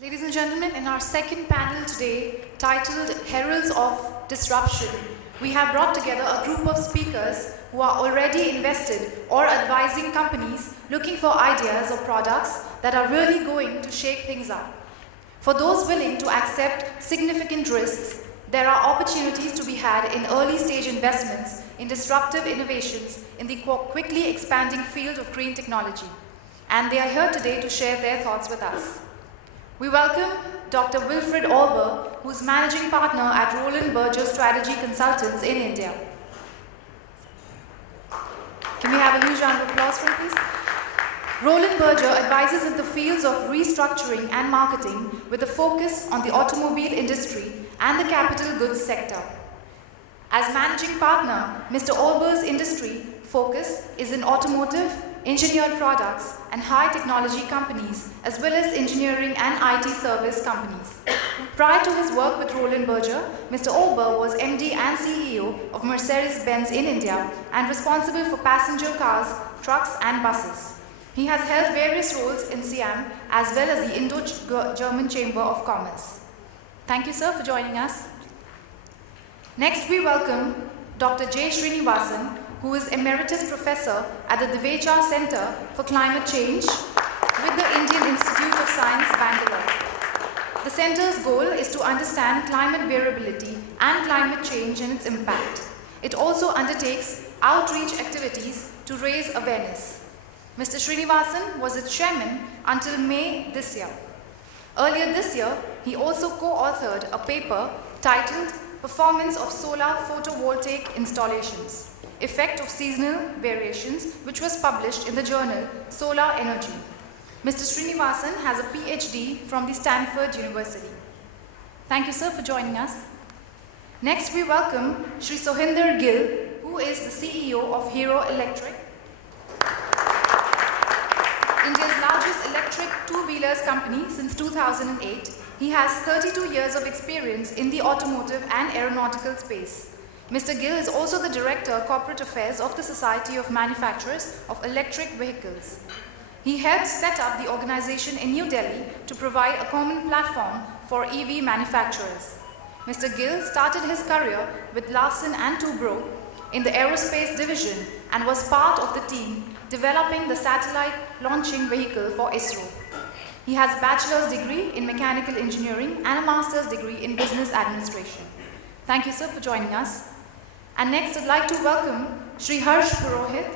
Ladies and gentlemen, in our second panel today, titled Heralds of Disruption, we have brought together a group of speakers who are already invested or advising companies looking for ideas or products that are really going to shake things up. For those willing to accept significant risks, there are opportunities to be had in early stage investments in disruptive innovations in the quickly expanding field of green technology. And they are here today to share their thoughts with us. We welcome Dr. Wilfred Alber, who is Managing Partner at Roland Berger Strategy Consultants in India. Can we have a huge round of applause for him, please? Roland Berger advises in the fields of restructuring and marketing with a focus on the automobile industry and the capital goods sector. As Managing Partner, Mr. Alber's industry focus is in automotive, engineered products and high technology companies, as well as engineering and IT service companies. Prior to his work with Roland Berger, Mr. Alber was MD and CEO of Mercedes-Benz in India and responsible for passenger cars, trucks and buses. He has held various roles in SIAM as well as the Indo-German Chamber of Commerce. Thank you, sir, for joining us. Next, we welcome Dr. J. Srinivasan, who is Emeritus Professor at the Devechar Center for Climate Change with the Indian Institute of Science, Bangalore. The center's goal is to understand climate variability and climate change and its impact. It also undertakes outreach activities to raise awareness. Mr. Srinivasan was its chairman until May this year. Earlier this year, he also co-authored a paper titled Performance of Solar Photovoltaic Installations, Effect of Seasonal Variations, which was published in the journal Solar Energy. Mr. Srinivasan has a PhD from the Stanford University. Thank you, sir, for joining us. Next, we welcome Shri Sohinder Gill, who is the CEO of Hero Electric, India's largest electric two-wheelers company since 2008. He has 32 years of experience in the automotive and aeronautical space. Mr. Gill is also the Director, Corporate Affairs of the Society of Manufacturers of Electric Vehicles. He helped set up the organization in New Delhi to provide a common platform for EV manufacturers. Mr. Gill started his career with Larsen & Toubro in the aerospace division and was part of the team developing the satellite launching vehicle for ISRO. He has a bachelor's degree in mechanical engineering and a master's degree in business administration. Thank you, sir, for joining us. And next, I'd like to welcome Shri Harsh Purohit,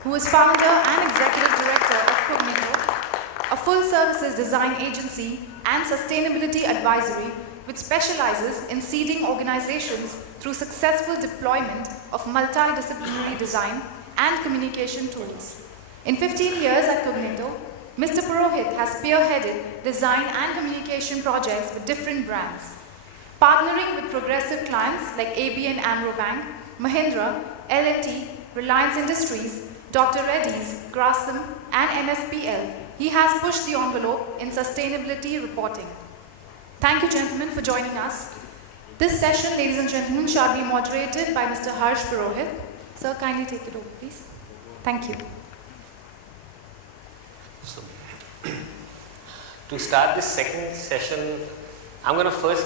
who is founder and executive director of Cognito, a full-services design agency and sustainability advisory which specializes in seeding organizations through successful deployment of multidisciplinary design and communication tools. In 15 years at Cognito, Mr. Purohit has spearheaded design and communication projects with different brands, partnering with progressive clients like ABN AMRO Bank, Mahindra, L&T, Reliance Industries, Dr. Reddy's, Grasim, and MSPL. He has pushed the envelope in sustainability reporting. Thank you, gentlemen, for joining us. This session, ladies and gentlemen, shall be moderated by Mr. Harsh Purohit. Sir, kindly take it over, please. Thank you. So, to start this second session, I'm going to first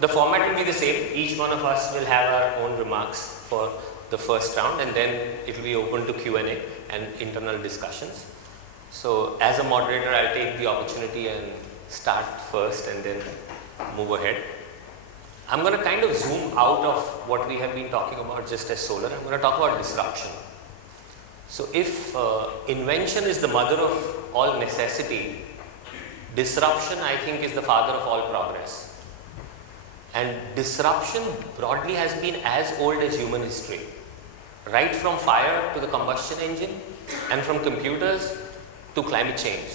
the format will be the same. Each one of us will have our own remarks for the first round, and then it will be open to Q&A and internal discussions. So as a moderator, I'll take the opportunity and start first and then move ahead. I'm going to kind of zoom out of what we have been talking about just as solar. I'm going to talk about disruption. So if invention is the mother of all necessity, disruption, I think, is the father of all progress. And disruption broadly has been as old as human history, right from fire to the combustion engine and from computers to climate change.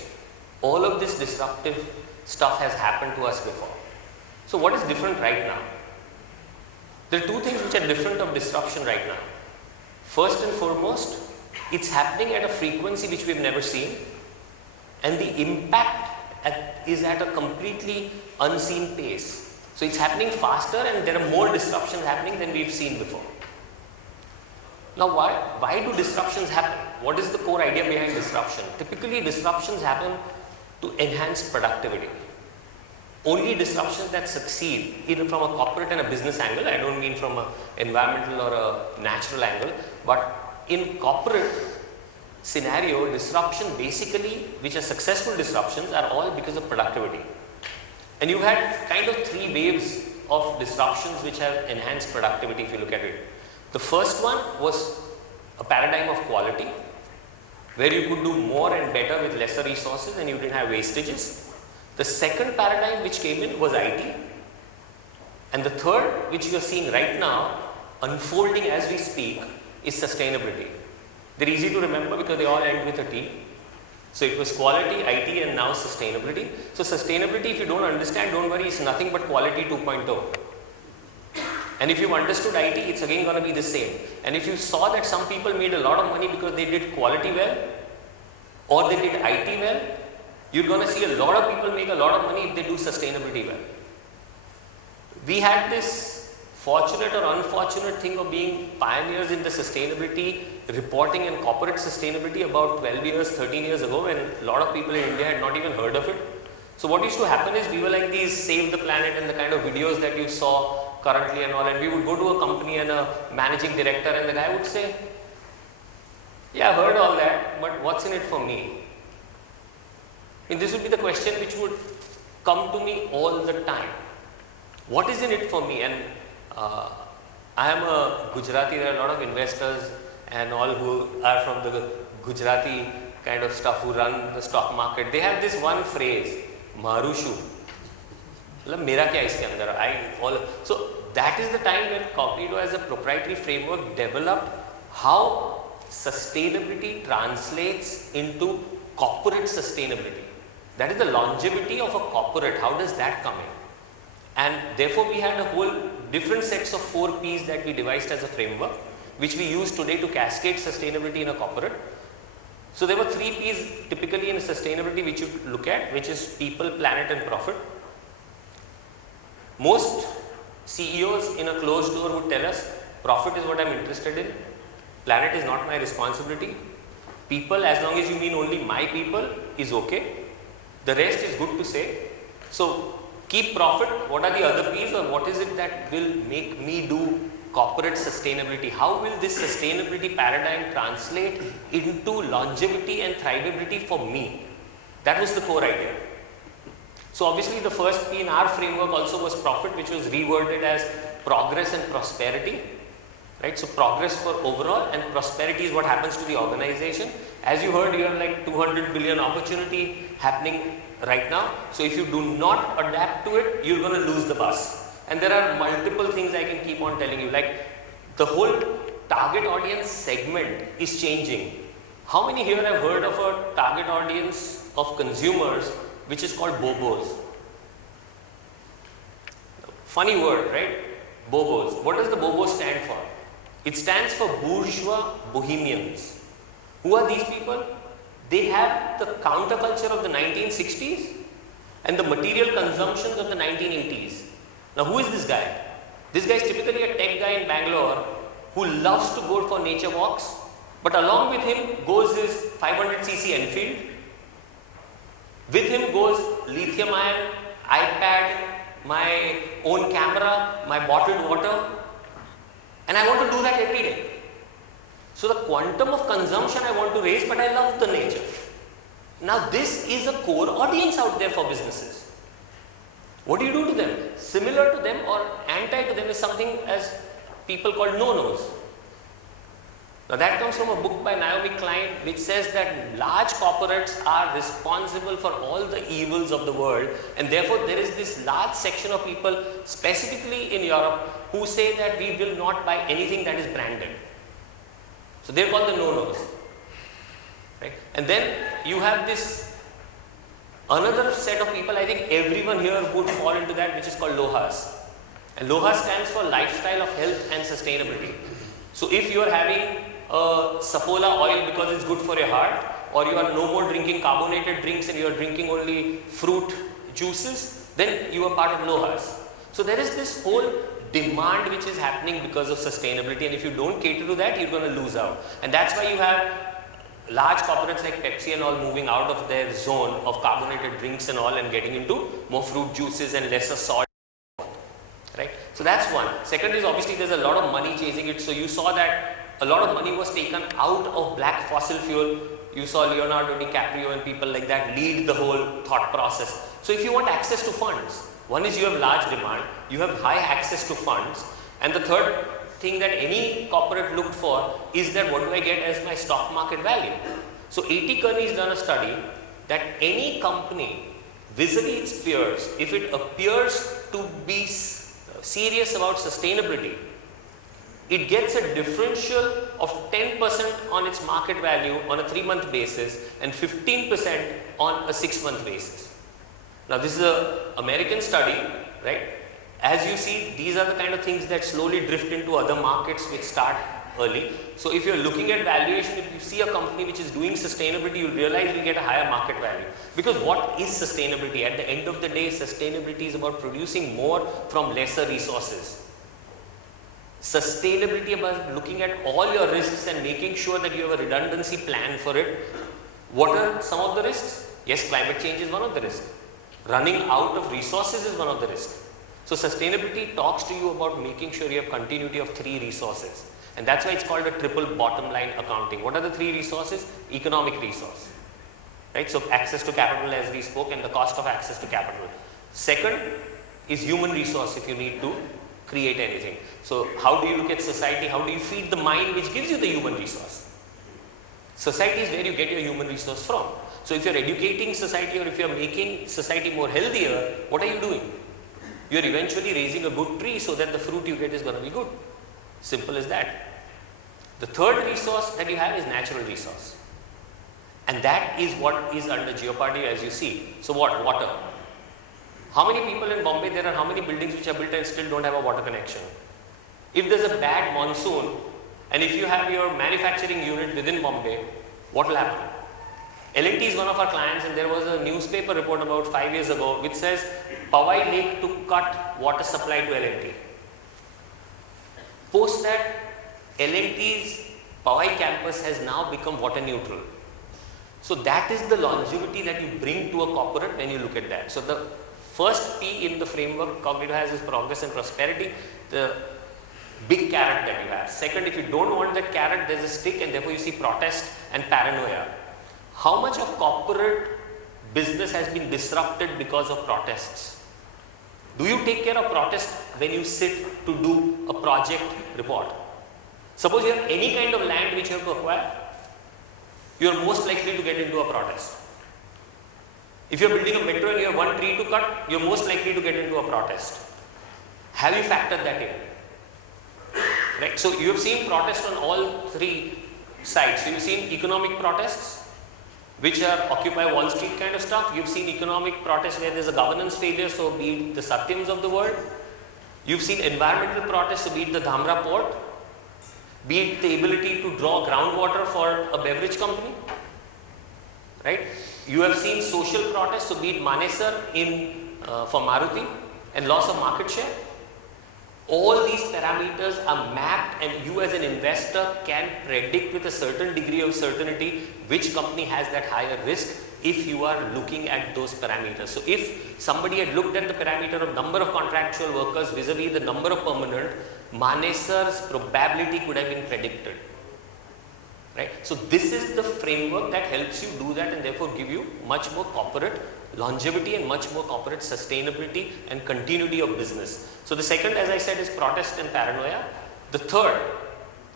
All of this disruptive stuff has happened to us before. So what is different right now? There are two things which are different of disruption right now. First and foremost, it's happening at a frequency which we've never seen, and the impact is at a completely unseen pace. So it's happening faster and there are more disruptions happening than we've seen before. Now why do disruptions happen? What is the core idea behind disruption? Typically disruptions happen to enhance productivity. only disruptions that succeed, either from a corporate and a business angle, I don't mean from an environmental or a natural angle, but in corporate scenario, disruption basically, which are successful disruptions, are all because of productivity. And you've had kind of 3 waves of disruptions which have enhanced productivity if you look at it. The first one was a paradigm of quality, where you could do more and better with lesser resources and you didn't have wastages. The second paradigm which came in was IT. And the third, which you are seeing right now, unfolding as we speak, is sustainability. They're easy to remember because they all end with a T. So it was quality, IT, and now sustainability. So sustainability, if you don't understand, don't worry, it's nothing but quality 2.0. And if you've understood IT, it's again going to be the same. And if you saw that some people made a lot of money because they did quality well, or they did IT well, you're going to see a lot of people make a lot of money if they do sustainability well. We had this fortunate or unfortunate thing of being pioneers in the sustainability reporting and corporate sustainability about 12 years, 13 years ago, when a lot of people in India had not even heard of it. So what used to happen is we were like these save the planet and the kind of videos that you saw currently and all, and we would go to a company and a managing director and the guy would say, yeah, I heard all that, but what's in it for me? And this would be the question which would come to me all the time. What is in it for me? And I am a Gujarati, there are a lot of investors and all who are from the Gujarati kind of stuff who run the stock market. They have this one phrase, Marushu. Mera kya iske andar? I follow. So that is the time when Cognito as a proprietary framework developed how sustainability translates into corporate sustainability. That is the longevity of a corporate. How does that come in? And therefore we had a whole different sets of 4 P's that we devised as a framework, which we use today to cascade sustainability in a corporate. So there were 3 P's typically in sustainability which you look at, which is people, planet and profit. Most CEOs in a closed door would tell us, profit is what I'm interested in, planet is not my responsibility, people, as long as you mean only my people, is okay, the rest is good to say. So keep profit, what are the other P's, or what is it that will make me do corporate sustainability? How will this sustainability paradigm translate into longevity and thrivability for me? That was the core idea. So obviously the first P in our framework also was profit, which was reworded as progress and prosperity. Right? So progress for overall and prosperity is what happens to the organization. As you heard, you have like 200 billion opportunity happening right now. So if you do not adapt to it, you're going to lose the bus. And there are multiple things I can keep on telling you, like the whole target audience segment is changing. How many here have heard of a target audience of consumers which is called Bobos? Funny word, right? Bobos. What does the Bobo stand for? It stands for bourgeois bohemians. Who are these people? They have the counterculture of the 1960s and the material consumptions of the 1980s. Now who is this guy? This guy is typically a tech guy in Bangalore who loves to go for nature walks, but along with him goes his 500cc Enfield. With him goes lithium ion, iPad, my own camera, my bottled water, and I want to do that every day. So the quantum of consumption I want to raise, but I love the nature. Now this is a core audience out there for businesses. What do you do to them? Similar to them or anti to them is something as people call no-nos. Now that comes from a book by Naomi Klein which says that large corporates are responsible for all the evils of the world, and therefore there is this large section of people specifically in Europe who say that we will not buy anything that is branded. So they are called the no-nos. Right? And then you have this another set of people, I think everyone here would fall into that, which is called LOHAS. And LOHAS stands for lifestyle of health and sustainability. So if you are having a Safola oil because it's good for your heart, or you are no more drinking carbonated drinks and you are drinking only fruit juices, then you are part of LOHAS. So there is this whole demand which is happening because of sustainability, and if you don't cater to that, you're going to lose out. And that's why you have large corporates like Pepsi and all moving out of their zone of carbonated drinks and all and getting into more fruit juices and lesser salt, right? So that's one. Second is obviously there's a lot of money chasing it. So you saw that a lot of money was taken out of black fossil fuel. You saw Leonardo DiCaprio and people like that lead the whole thought process. So if you want access to funds, one is you have large demand, you have high access to funds, and the third thing that any corporate looked for is that what do I get as my stock market value. So A.T. Kearney's done a study that any company vis-a-vis its peers, if it appears to be serious about sustainability, it gets a differential of 10% on its market value on a 3-month basis and 15% on a 6-month basis. Now this is an American study, right? As you see, these are the kind of things that slowly drift into other markets which start early. So if you're looking at valuation, if you see a company which is doing sustainability, you'll realize you'll get a higher market value. Because what is sustainability? At the end of the day, sustainability is about producing more from lesser resources. Sustainability about looking at all your risks and making sure that you have a redundancy plan for it. What are some of the risks? Yes, climate change is one of the risks. Running out of resources is one of the risks. So sustainability talks to you about making sure you have continuity of 3 resources. And that's why it's called a triple bottom line accounting. What are the 3 resources? Economic resource, right? So access to capital as we spoke and the cost of access to capital. Second is human resource if you need to create anything. So how do you look at society? How do you feed the mind which gives you the human resource? Society is where you get your human resource from. So if you're educating society or if you're making society more healthier, what are you doing? You're eventually raising a good tree so that the fruit you get is going to be good. Simple as that. The third resource that you have is natural resource. And that is what is under jeopardy as you see. So what? Water. How many people in Bombay, there are how many buildings which are built and still don't have a water connection? If there's a bad monsoon and if you have your manufacturing unit within Bombay, what will happen? L&T is one of our clients and there was a newspaper report about 5 years ago which says Powai Lake to cut water supply to L&T. Post that, L&T's Powai campus has now become water neutral. So that is the longevity that you bring to a corporate when you look at that. So the first P in the framework Cognito has is progress and prosperity, the big carrot that you have. Second, if you don't want that carrot, there's a stick and therefore you see protest and paranoia. How much of corporate business has been disrupted because of protests? Do you take care of protest when you sit to do a project report? Suppose you have any kind of land which you have to acquire, you are most likely to get into a protest. If you are building a metro and you have one tree to cut, you are most likely to get into a protest. Have you factored that in? Right? So you have seen protests on all 3 sides. So you have seen economic protests, which are Occupy Wall Street kind of stuff. You've seen economic protests where there's a governance failure, so be it the Satyams of the world. You've seen environmental protests, so be it the Dhamra port, be it the ability to draw groundwater for a beverage company, right? You have seen social protests, so be it Manesar for Maruti and loss of market share. All these parameters are mapped and you as an investor can predict with a certain degree of certainty which company has that higher risk if you are looking at those parameters. So if somebody had looked at the parameter of number of contractual workers vis-a-vis the number of permanent, Manesar's probability could have been predicted. Right? So this is the framework that helps you do that and therefore give you much more corporate longevity and much more corporate sustainability and continuity of business. So the second, as I said, is protest and paranoia. The third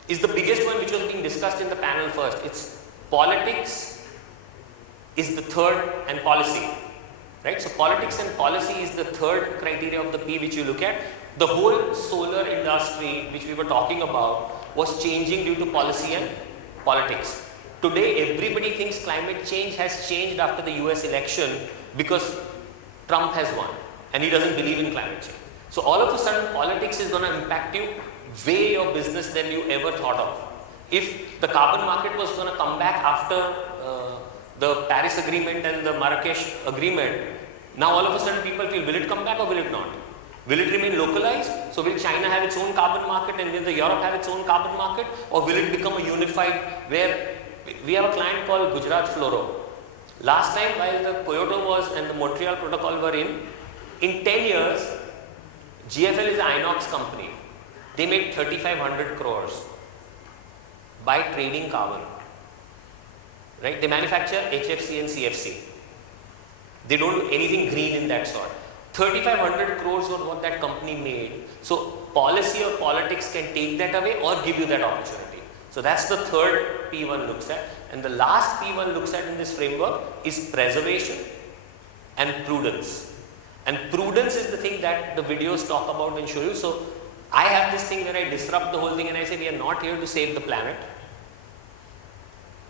is the biggest one which was being discussed in the panel first. It's politics is the third and policy. Right? So politics and policy is the third criteria of the P which you look at. The whole solar industry which we were talking about was changing due to policy and politics. Today everybody thinks climate change has changed after the US election because Trump has won and he doesn't believe in climate change. So all of a sudden politics is going to impact you way your business than you ever thought of. If the carbon market was going to come back after the Paris agreement and the Marrakesh agreement, now all of a sudden people feel, will it come back or will it not? Will it remain localized? So will China have its own carbon market and will the Europe have its own carbon market, or will it become a unified where we have a client called Gujarat Fluoro. Last time while the Kyoto was and the Montreal Protocol were in 10 years, GFL is an inox company. They made 3,500 crores by trading carbon. Right? They manufacture HFC and CFC. They don't do anything green in that sort. 3,500 crores was what that company made. So policy or politics can take that away or give you that opportunity. So that's the third P one looks at. And the last P1 looks at in this framework is preservation and prudence. And prudence is the thing that the videos talk about and show you. So I have this thing where I disrupt the whole thing and I say we are not here to save the planet.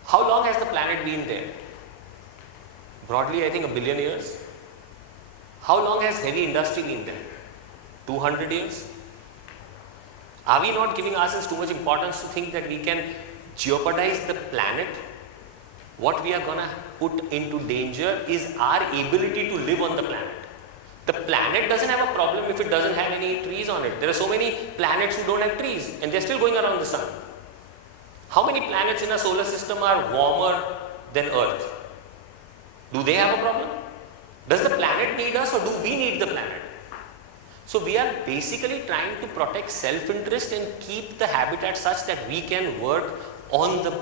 How long has the planet been there? Broadly, I think 1 billion years. How long has heavy industry been there? 200 years? Are we not giving ourselves too much importance to think that we can jeopardize the planet? What we are going to put into danger is our ability to live on the planet. The planet doesn't have a problem if it doesn't have any trees on it. There are so many planets who don't have trees and they're still going around the sun. How many planets in our solar system are warmer than Earth? Do they have a problem? Does the planet need us or do we need the planet? So we are basically trying to protect self-interest and keep the habitat such that we can work on the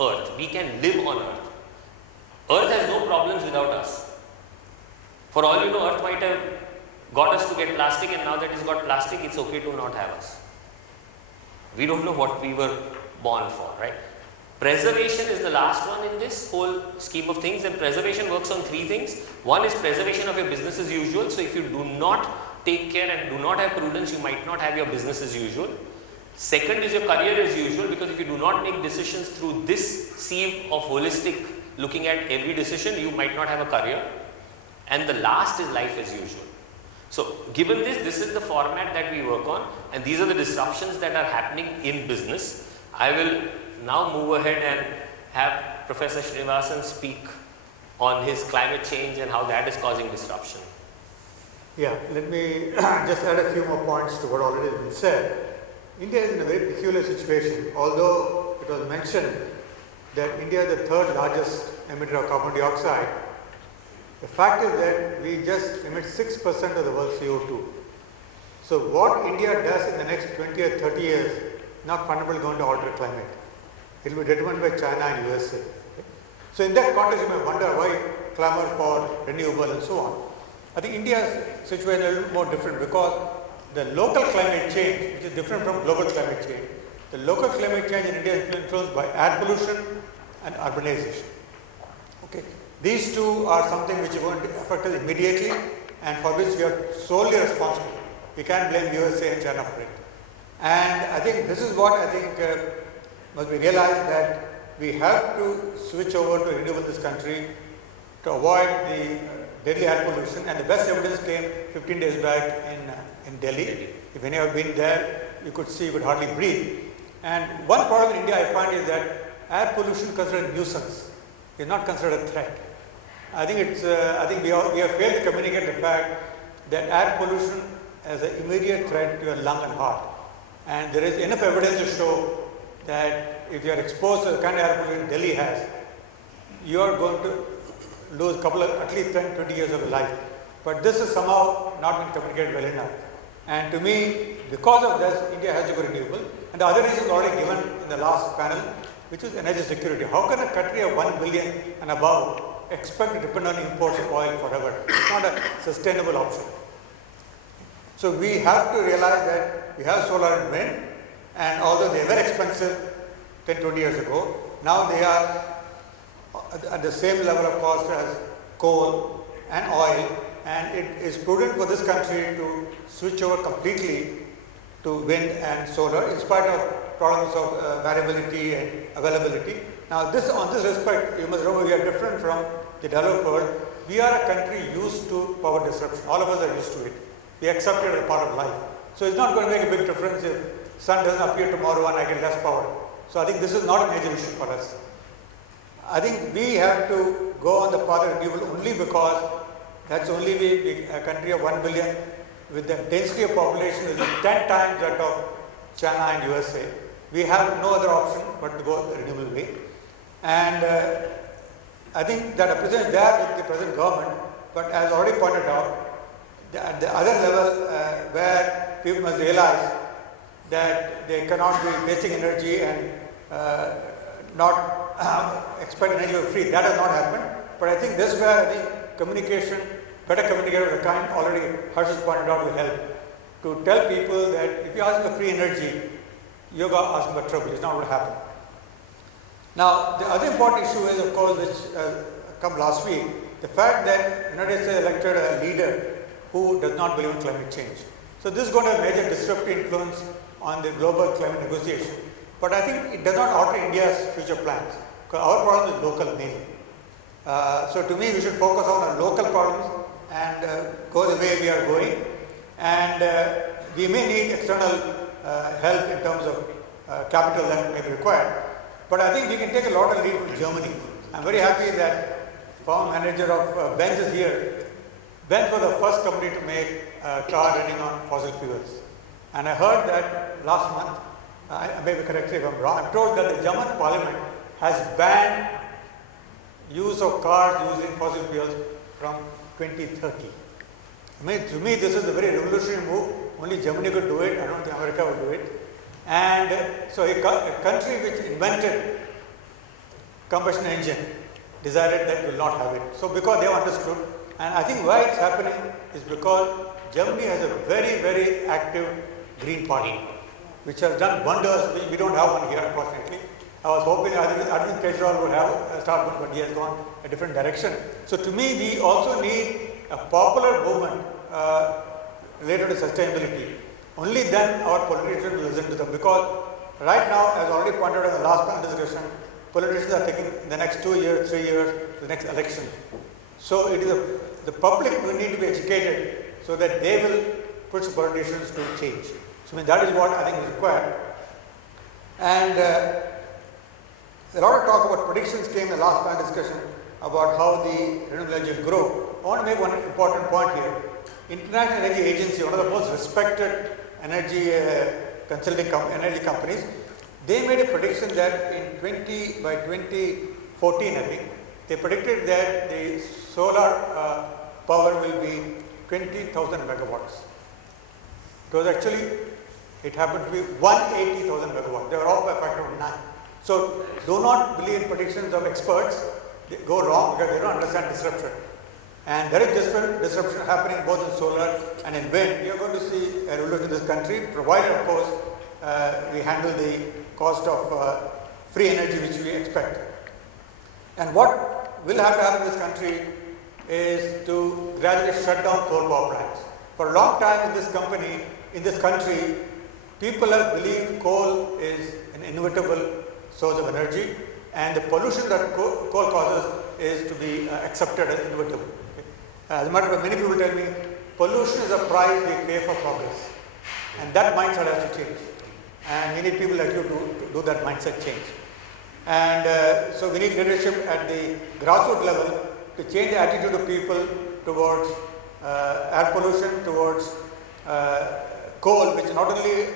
Earth. We can live on Earth. Earth has no problems without us. For all you know, Earth might have got us to get plastic and now that it's got plastic, it's okay to not have us. We don't know what we were born for, right? Preservation is the last one in this whole scheme of things, and preservation works on 3 things. One is preservation of your business as usual. So if you do not take care and do not have prudence, you might not have your business as usual. Second is your career as usual, because if you do not make decisions through this sieve of holistic looking at every decision, you might not have a career. And the last is life as usual. So given this is the format that we work on, and these are the disruptions that are happening in business. I will now move ahead and have Professor Srinivasan speak on his climate change and how that is causing disruption. Yeah, let me just add a few more points to what already has been said. India is in a very peculiar situation. Although it was mentioned that India is the 3rd largest emitter of carbon dioxide, the fact is that we just emit 6% of the world's CO2. So what India does in the next 20 or 30 years is not fundamentally going to alter climate. It will be determined by China and USA. Okay? So in that context, you may wonder why clamor for renewable and so on. I think India's situation is a little more different because the local climate change, which is different from global climate change, the local climate change in India is influenced by air pollution and urbanization. Okay. These two are something which is going to affect us immediately and for which we are solely responsible. We can't blame USA and China for it. And I think this is what I think must be realized, that we have to switch over to renewable in this country to avoid the deadly air pollution. And the best evidence came 15 days back in Delhi. If any have been there, you could see, you could hardly breathe. And one problem in India I find is that air pollution is considered a nuisance. It's not considered a threat. I think it's. I think we have failed to communicate the fact that air pollution is an immediate threat to your lung and heart. And there is enough evidence to show that if you are exposed to the kind of air pollution Delhi has, you are going to lose at least 10, 20 years of your life. But this is somehow not been communicated well enough. And to me, because of this, India has to go renewable. And the other reason already given in the last panel, which is energy security. How can a country of 1 billion and above expect to depend on imports of oil forever? It's not a sustainable option. So we have to realize that we have solar and wind, and although they were expensive 10, 20 years ago, now they are at the same level of cost as coal and oil, and it is prudent for this country to switch over completely to wind and solar in spite of problems of variability and availability. Now on this respect, you must remember we are different from the developed world. We are a country used to power disruption. All of us are used to it. We accept it as a part of life. So it's not going to make a big difference if sun doesn't appear tomorrow and I get less power. So I think this is not a major issue for us. I think we have to go on the path of renewable only because that's the only way a country of 1 billion with the density of population is 10 times that of China and USA. We have no other option but to go the renewable way. And I think that represents there with the present government, but as already pointed out, at the other level where people must realize that they cannot be wasting energy and not expect energy for free. That has not happened. But I think this is where I think communication, better communication of the kind already Harsh has pointed out will help. To tell people that if you ask for free energy, you're going to ask for trouble. It's not going to happen. Now, the other important issue is, of course, which come last week, the fact that the United States elected a leader who does not believe in climate change. So this is going to have a major disruptive influence on the global climate negotiation. But I think it does not alter India's future plans, because our problem is local mainly. So to me, we should focus on our local problems and go the way we are going. And we may need external help in terms of capital that may be required. But I think we can take a lot of lead from Germany. I'm very happy that former manager of Benz is here. Benz was the first company to make a car running on fossil fuels. And I heard that last month, I may be corrected if I'm wrong, I'm told that the German parliament has banned use of cars using fossil fuels from 2030. I mean, to me, this is a very revolutionary move. Only Germany could do it. I don't think America would do it. And so a country which invented combustion engine decided that will not have it. So because they have understood, and I think why it's happening is because Germany has a very, very active Green Party, which has done wonders. We don't have one here, unfortunately. I was hoping Arvind Kejriwal would have start one, but he has gone a different direction. So to me, we also need a popular movement related to sustainability. Only then our politicians will listen to them, because right now, as already pointed out in the last panel discussion, politicians are taking the next 2 years, 3 years, the next election. So it is the public will need to be educated so that they will push politicians to change. So I mean, that is what I think is required. And a lot of talk about predictions came in the last panel discussion about how the renewable energy will grow. I want to make one important point here. International Energy Agency, one of the most respected energy consulting energy companies, they made a prediction that by 2014, I think, they predicted that the solar power will be 20,000 megawatts. It was actually, it happened to be 180,000 megawatts. They were off by a factor of 9. So do not believe in predictions of experts. They go wrong because they don't understand disruption. And there is disruption happening both in solar and in wind. We are going to see a revolution in this country, provided, of course, we handle the cost of free energy which we expect. And what will have to happen in this country is to gradually shut down coal power plants. For a long time in this country, people have believed coal is an inevitable source of energy, and the pollution that coal causes is to be accepted as inevitable. As a matter of fact, many people tell me pollution is a price we pay for progress, and that mindset has to change. And we need people like you to do that mindset change. And so we need leadership at the grassroots level to change the attitude of people towards air pollution, towards coal, which not only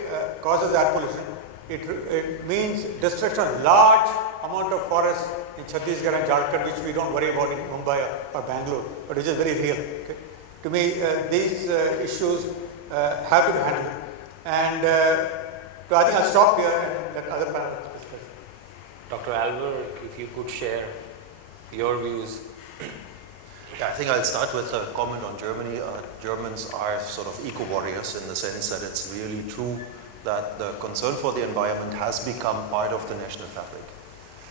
causes air pollution, it means destruction of large amount of forests in Chhattisgarh and Jharkhand, which we don't worry about in Mumbai or Bangalore, but which is very real. Okay? To me, these issues have to be handled. And so I think I'll stop here and let other panelists discuss. Dr. Albert, if you could share your views. Yeah, I think I'll start with a comment on Germany. Germans are sort of eco-warriors in the sense that it's really true that the concern for the environment has become part of the national fabric.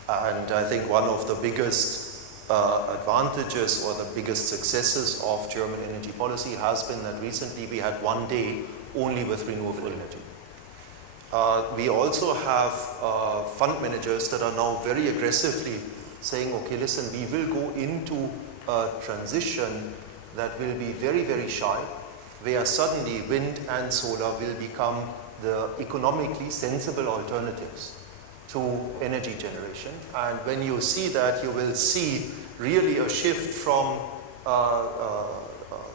And I think one of the biggest advantages or the biggest successes of German energy policy has been that recently we had one day only with renewable energy. We also have fund managers that are now very aggressively saying, okay, listen, we will go into a transition that will be very, very shy, where suddenly wind and solar will become the economically sensible alternatives to energy generation. And when you see that, you will see really a shift from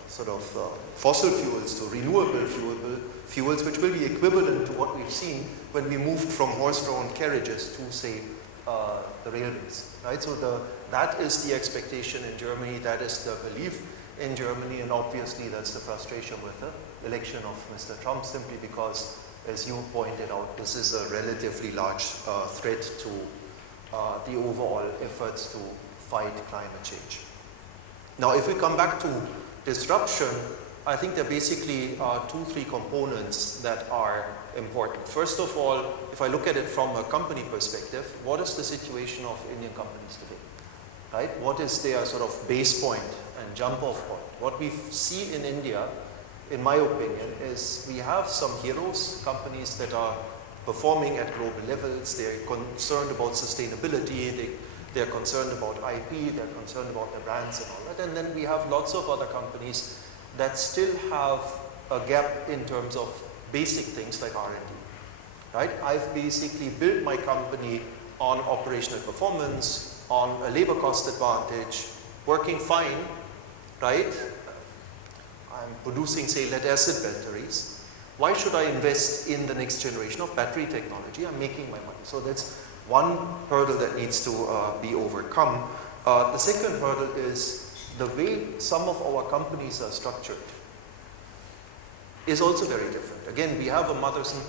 fossil fuels to renewable fuels, which will be equivalent to what we've seen when we moved from horse-drawn carriages to, say, the railways, right? So that is the expectation in Germany, that is the belief in Germany, and obviously that's the frustration with the election of Mr. Trump, simply because, as you pointed out, this is a relatively large threat to the overall efforts to fight climate change. Now, if we come back to disruption, I think there basically are 2-3 components that are important. First of all, if I look at it from a company perspective, what is the situation of Indian companies today? Right? What is their sort of base point and jump off point? What we see in India, in my opinion, is we have some heroes, companies that are performing at global levels. They're concerned about sustainability, they're concerned about IP, they're concerned about their brands and all that. And then we have lots of other companies that still have a gap in terms of basic things like R&D. Right? I've basically built my company on operational performance, on a labor cost advantage, working fine, right? I'm producing, say, lead-acid batteries. Why should I invest in the next generation of battery technology? I'm making my money. So that's one hurdle that needs to be overcome. The second hurdle is the way some of our companies are structured is also very different. Again, we have a Motherson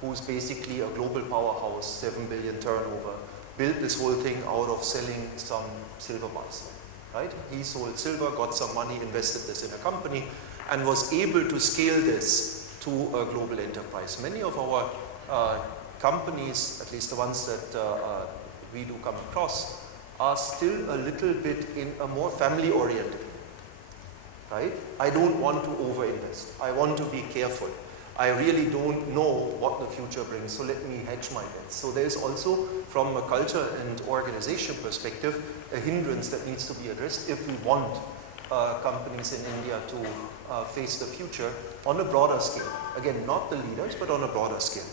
who's basically a global powerhouse, 7 billion turnover, built this whole thing out of selling some silver bars, right? He sold silver, got some money, invested this in a company, and was able to scale this to a global enterprise. Many of our companies, at least the ones that we do come across, are still a little bit in a more family-oriented, right? I don't want to over-invest. I want to be careful. I really don't know what the future brings, so let me hedge my bets. So there's also, from a culture and organization perspective, a hindrance that needs to be addressed if we want companies in India to face the future on a broader scale. Again, not the leaders, but on a broader scale.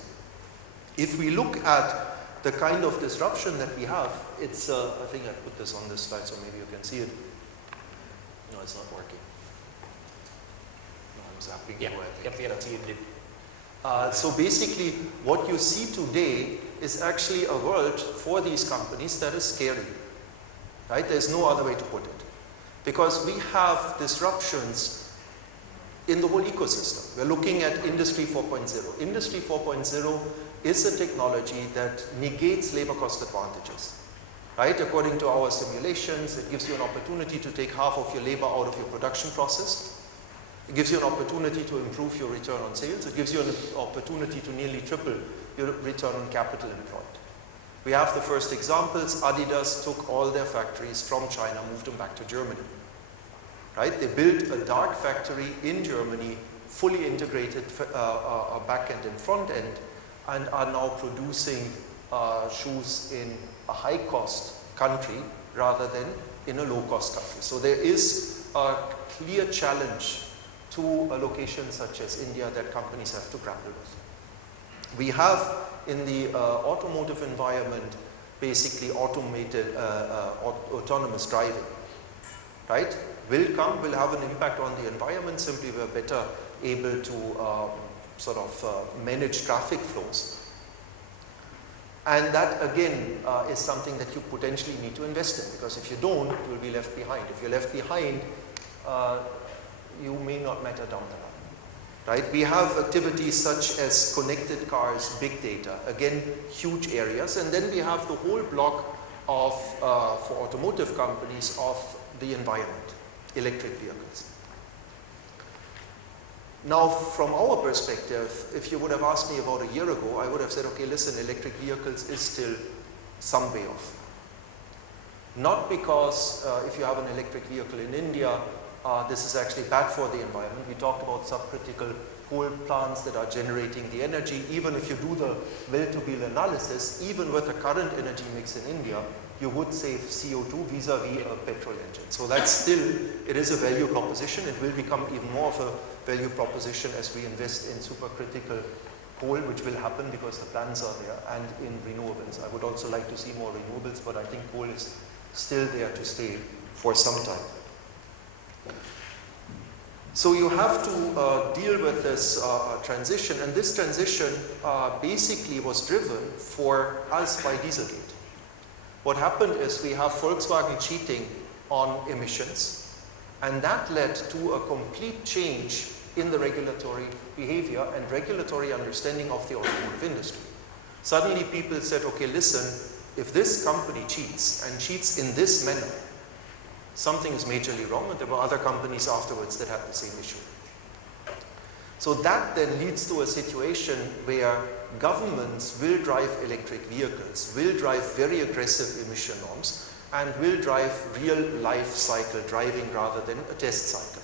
If we look at the kind of disruption that we have, it's, I think I put this on this slide so maybe you can see it. No, it's not working. No, I'm zapping you, I think. So basically, what you see today is actually a world for these companies that is scary, right? There's no other way to put it. Because we have disruptions in the whole ecosystem. We're looking at Industry 4.0. Industry 4.0 is a technology that negates labor cost advantages, right? According to our simulations, it gives you an opportunity to take half of your labor out of your production process. It gives you an opportunity to improve your return on sales. It gives you an opportunity to nearly triple your return on capital employed. We have the first examples. Adidas took all their factories from China, moved them back to Germany, right? They built a dark factory in Germany, fully integrated back end and front end, and are now producing shoes in a high-cost country rather than in a low-cost country. So there is a clear challenge to a location such as India that companies have to grapple with. We have in the automotive environment basically automated autonomous driving, right? Will have an impact on the environment. Simply we're better able to sort of manage traffic flows. And that again is something that you potentially need to invest in, because if you don't, you'll be left behind. If you're left behind, you may not matter down the line. Right? We have activities such as connected cars, big data, again, huge areas. And then we have the whole block of, for automotive companies, of the environment, electric vehicles. Now, from our perspective, if you would have asked me about a year ago, I would have said, okay, listen, electric vehicles is still some way off. Not because if you have an electric vehicle in India, this is actually bad for the environment. We talked about subcritical coal plants that are generating the energy. Even if you do the well-to-wheel analysis, even with the current energy mix in India, you would save CO2 vis-a-vis a petrol engine. So that's still, it is a value proposition. It will become even more of a value proposition as we invest in supercritical coal, which will happen because the plans are there, and in renewables. I would also like to see more renewables, but I think coal is still there to stay for some time. So you have to deal with this transition, and this transition basically was driven for us by Dieselgate. What happened is we have Volkswagen cheating on emissions, and that led to a complete change in the regulatory behavior and regulatory understanding of the automotive industry. Suddenly people said, okay, listen, if this company cheats and cheats in this manner, something is majorly wrong, and there were other companies afterwards that had the same issue. So that then leads to a situation where governments will drive electric vehicles, will drive very aggressive emission norms, and will drive real life cycle driving rather than a test cycle.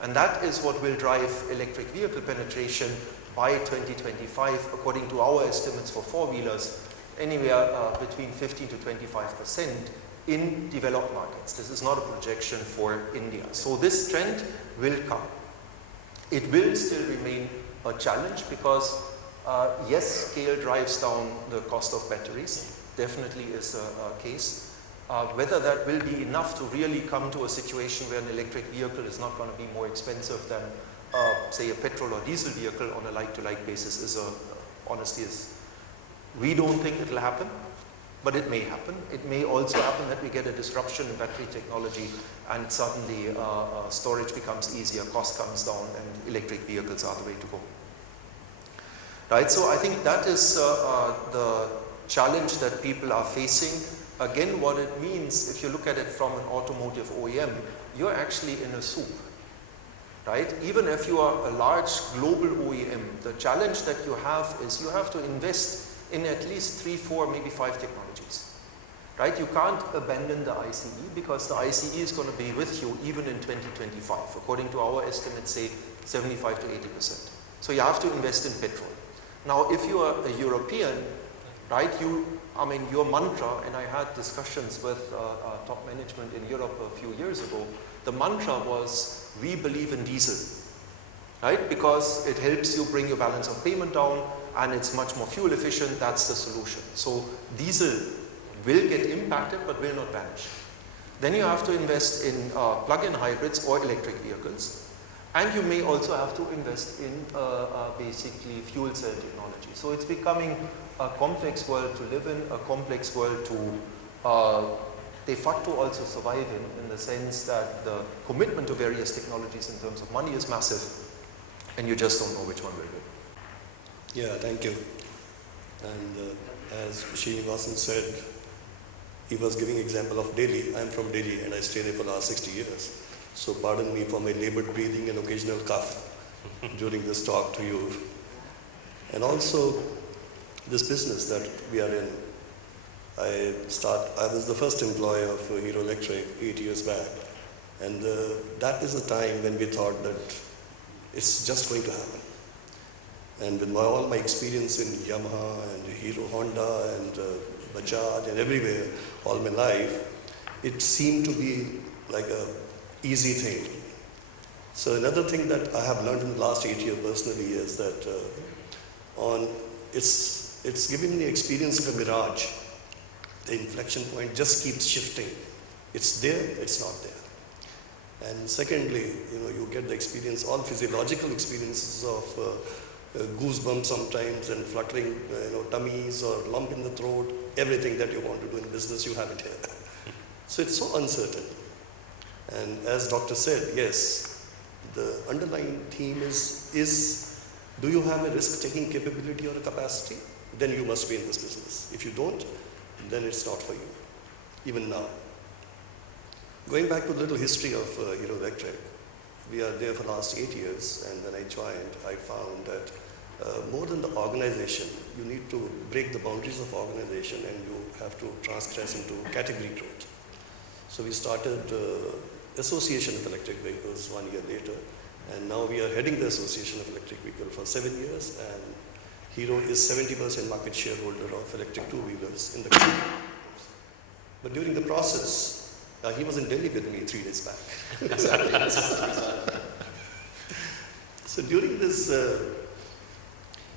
And that is what will drive electric vehicle penetration by 2025, according to our estimates for four-wheelers, anywhere between 15 to 25% in developed markets. This is not a projection for India. So this trend will come. It will still remain a challenge because yes, scale drives down the cost of batteries, definitely is a case. Whether that will be enough to really come to a situation where an electric vehicle is not going to be more expensive than, say, a petrol or diesel vehicle on a like-to-like basis is honestly, we don't think it will happen, but it may happen. It may also happen that we get a disruption in battery technology and suddenly storage becomes easier, cost comes down, and electric vehicles are the way to go. Right, so I think that is the challenge that people are facing. Again, what it means, if you look at it from an automotive OEM, you're actually in a soup, right? Even if you are a large global OEM, the challenge that you have is you have to invest in at least 3, 4, maybe 5 technologies, right? You can't abandon the ICE because the ICE is going to be with you even in 2025. According to our estimates, say 75 to 80%. So you have to invest in petrol. Now, if you are a European, right, your mantra, and I had discussions with top management in Europe a few years ago, the mantra was, we believe in diesel, right? Because it helps you bring your balance of payment down and it's much more fuel efficient, that's the solution. So diesel will get impacted but will not vanish. Then you have to invest in plug-in hybrids or electric vehicles. And you may also have to invest in basically fuel cell technology. So it's becoming a complex world to live in, a complex world to de facto also survive in the sense that the commitment to various technologies in terms of money is massive, and you just don't know which one will win. Yeah, thank you. And as Srinivasan said, he was giving example of Delhi. I'm from Delhi and I stayed there for the last 60 years. So pardon me for my labored breathing and occasional cough during this talk to you. And also this business that we are in. I was the first employee of Hero Electric 8 years back. And that is the time when we thought that it's just going to happen. And with all my experience in Yamaha and Hero Honda and Bajaj and everywhere all my life, it seemed to be like a easy thing. So another thing that I have learned in the last 8 years personally is that it's given me the experience of a mirage. The inflection point just keeps shifting. It's there, it's not there. And secondly, you get the experience, all physiological experiences of goosebumps sometimes and fluttering tummies or lump in the throat, everything that you want to do in business, you have it here. So it's so uncertain. And as Doctor said, yes, the underlying theme is do you have a risk-taking capability or a capacity? Then you must be in this business. If you don't, then it's not for you, even now. Going back to the little history of Hero Electric, we are there for the last 8 years, and when I joined, I found that more than the organization, you need to break the boundaries of organization and you have to transgress into category growth. So we started Association of Electric Vehicles 1 year later, and now we are heading the Association of Electric Vehicles for 7 years, and Hero is 70% market shareholder of electric two-wheelers in the country. But during the process, he was in Delhi with me 3 days back. So during this 8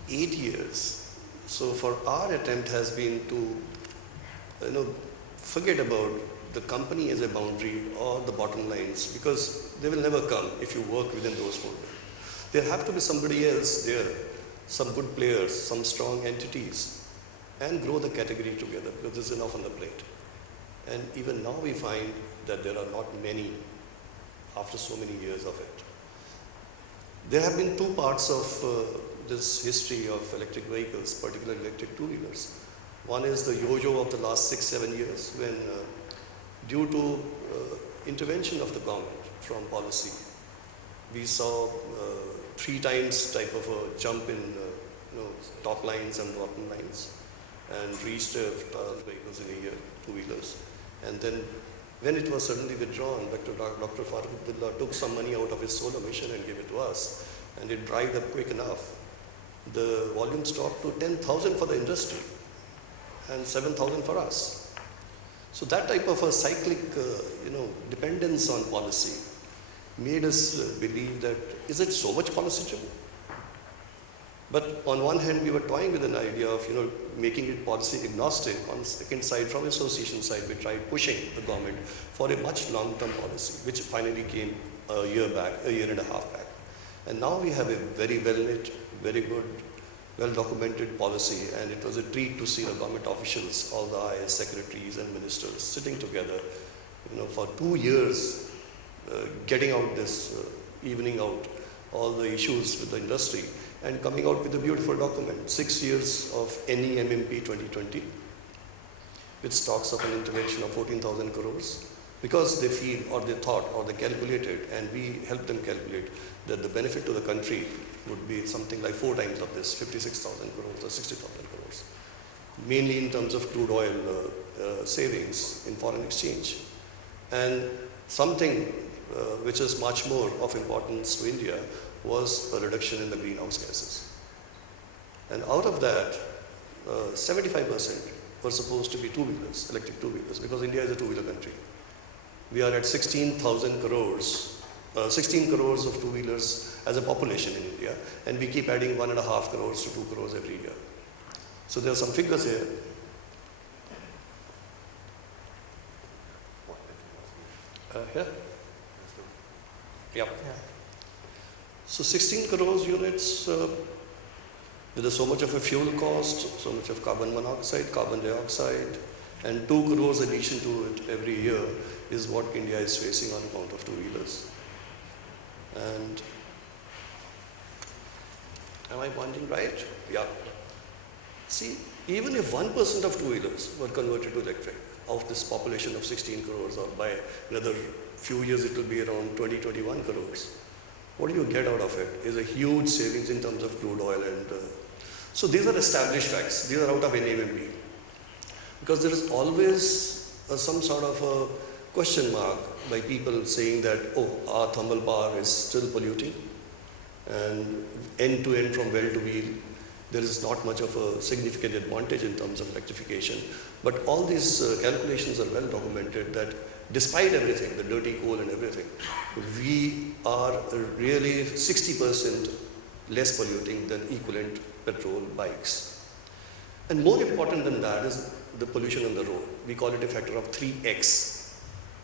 years, so for our attempt has been to forget about the company as a boundary or the bottom lines, because they will never come if you work within those borders. There have to be somebody else there, some good players, some strong entities, and grow the category together, because there's enough on the plate. And even now we find that there are not many after so many years of it. There have been two parts of this history of electric vehicles, particularly electric two-wheelers. One is the yo-yo of the last 6-7 years when due to intervention of the government from policy, we saw 3 times type of a jump in top lines and bottom lines, and reached vehicles in a year, two-wheelers. And then when it was suddenly withdrawn, Dr. Farooq Abdullah took some money out of his solar mission and gave it to us, and it dried up quick enough. The volumes dropped to 10,000 for the industry and 7,000 for us. So that type of a cyclic, dependence on policy made us believe that, is it so much policy driven? But on one hand, we were toying with an idea of, making it policy agnostic. On the second side, from association side, we tried pushing the government for a much long-term policy, which finally came a year and a half back. And now we have a very well-knit, very good, well-documented policy, and it was a treat to see the government officials, all the IS secretaries and ministers sitting together, for 2 years, getting out this, evening out all the issues with the industry, and coming out with a beautiful document, 6 years of NEMMP 2020, which talks of an intervention of 14,000 crores, because they feel or they thought or they calculated, and we helped them calculate that the benefit to the country would be something like 4 times of this, 56,000 crores or 60,000 crores, mainly in terms of crude oil savings in foreign exchange. And something which is much more of importance to India was a reduction in the greenhouse gases. And out of that, 75% were supposed to be two-wheelers, electric two-wheelers, because India is a two-wheeler country. We are at 16,000 crores, 16 crores of two-wheelers as a population in India, and we keep adding 1.5 crores to 2 crores every year. So there are some figures here. Here? Yep. Yeah. So 16 crores units with so much of a fuel cost, so much of carbon monoxide, carbon dioxide, and 2 crores addition to it every year is what India is facing on account of two-wheelers. And am I pointing right? Yeah. See, even if 1% of two-wheelers were converted to electric of this population of 16 crores, or by another few years it will be around 20-21 crores, what do you get out of it is a huge savings in terms of crude oil. And so these are established facts. These are out of NAMP. Because there is always some sort of a question mark by people saying that, our thermal power is still polluting, and end to end from well to wheel, there is not much of a significant advantage in terms of electrification. But all these calculations are well documented that despite everything, the dirty coal and everything, we are really 60% less polluting than equivalent petrol bikes. And more important than that is the pollution on the road. We call it a factor of 3x.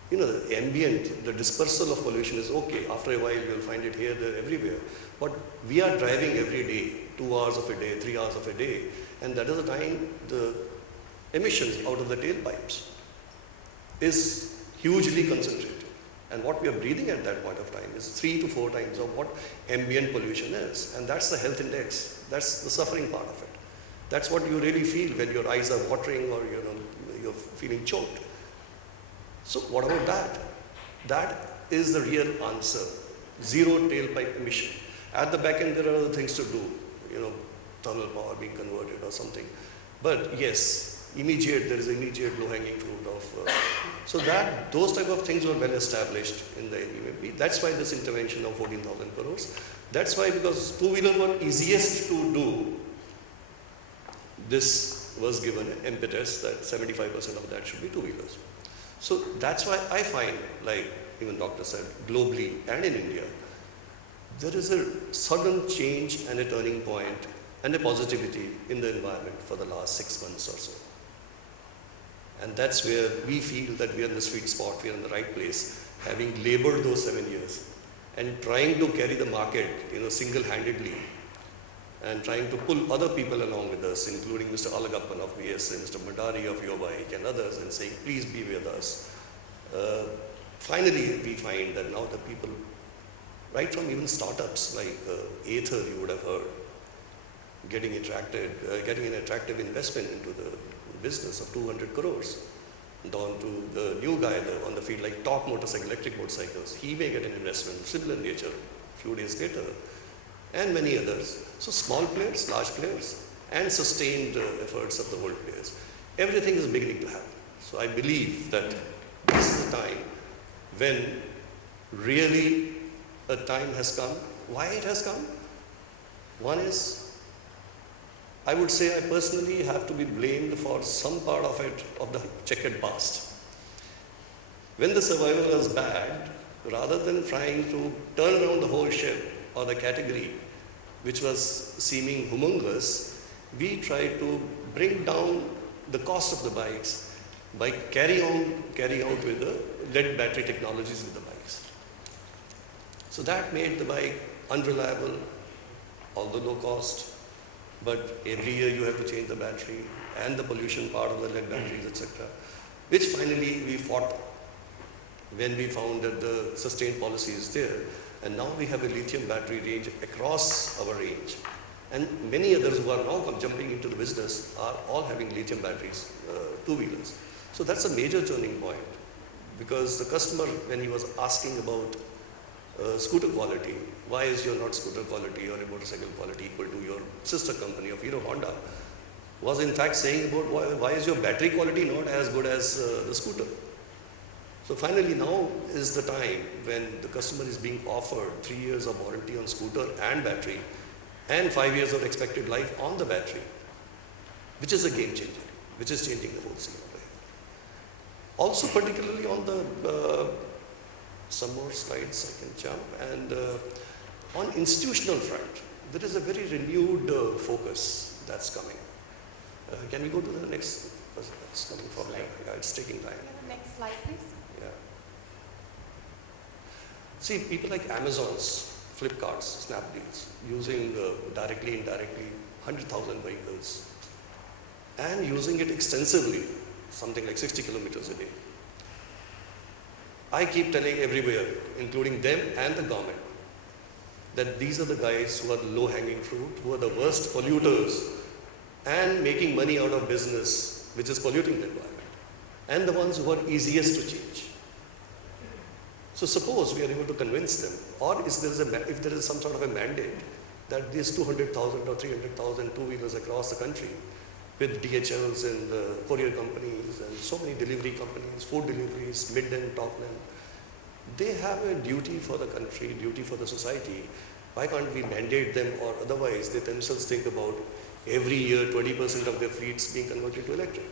The ambient, the dispersal of pollution is okay. After a while, you'll find it here, there, everywhere. But we are driving every day, 2 hours of a day, 3 hours of a day, and that is the time the emissions out of the tailpipes is hugely concentrated. And what we are breathing at that point of time is 3 to 4 times of what ambient pollution is. And that's the health index. That's the suffering part of it. That's what you really feel when your eyes are watering or you're feeling choked. So what about that? That is the real answer. Zero tailpipe emission. At the back end, there are other things to do, thermal power being converted or something. But yes, there is immediate low-hanging fruit of. So those type of things were well established in the NEMP. That's why this intervention of 14,000 crores. That's why, because two-wheeler were easiest to do, this was given an impetus that 75% of that should be two-wheelers. So that's why I find, like even Doctor said, globally and in India, there is a sudden change and a turning point and a positivity in the environment for the last 6 months or so. And that's where we feel that we are in the sweet spot, we are in the right place, having labored those 7 years and trying to carry the market, single-handedly. and trying to pull other people along with us, including Mr. Alagappan of BSA, Mr. Madari of Your Bike and others, and saying, please be with us. Finally, we find that now the people, right from even startups like Aether, you would have heard, getting an attractive investment into the business of 200 crores, down to the new guy on the field like Top Motorcycle, electric motorcycles. He may get an investment of similar nature a few days later, and many others. So small players, large players, and sustained efforts of the world players. Everything is beginning to happen. So I believe that this is the time when really a time has come. Why it has come? One is, I would say I personally have to be blamed for some part of it, of the checkered past. When the survival was bad, rather than trying to turn around the whole ship or the category, which was seeming humongous, we tried to bring down the cost of the bikes by carrying out with the lead battery technologies with the bikes. So that made the bike unreliable, although low cost, but every year you have to change the battery and the pollution part of the lead batteries, etc., which finally we fought when we found that the sustained policy is there. And now we have a lithium battery range across our range. And many others who are now jumping into the business are all having lithium batteries, two-wheelers. So that's a major turning point, because the customer, when he was asking about scooter quality, why is your not scooter quality or a motorcycle quality equal to your sister company of Hero Honda, was in fact saying about why is your battery quality not as good as the scooter. So finally now is the time when the customer is being offered 3 years of warranty on scooter and battery and 5 years of expected life on the battery, which is a game changer, which is changing the whole scene. Also particularly on the, some more slides I can jump, and on institutional front, there is a very renewed focus that's coming. Can we go to the next, it's coming from here. Yeah, it's taking time. Next slide, please. Yeah. See, people like Amazon's, Flipkart's, Snapdeal's, using directly, indirectly, 100,000 vehicles, and using it extensively, something like 60 kilometers a day. I keep telling everywhere, including them and the government, that these are the guys who are low-hanging fruit, who are the worst polluters, and making money out of business, which is polluting the environment, and the ones who are easiest to change. So suppose we are able to convince them, or if there is some sort of a mandate that these 200,000 or 300,000 two-wheelers across the country, with DHLs and courier companies and so many delivery companies, food deliveries, mid and top end, they have a duty for the country, duty for the society. Why can't we mandate them, or otherwise they themselves think about every year 20% of their fleets being converted to electric?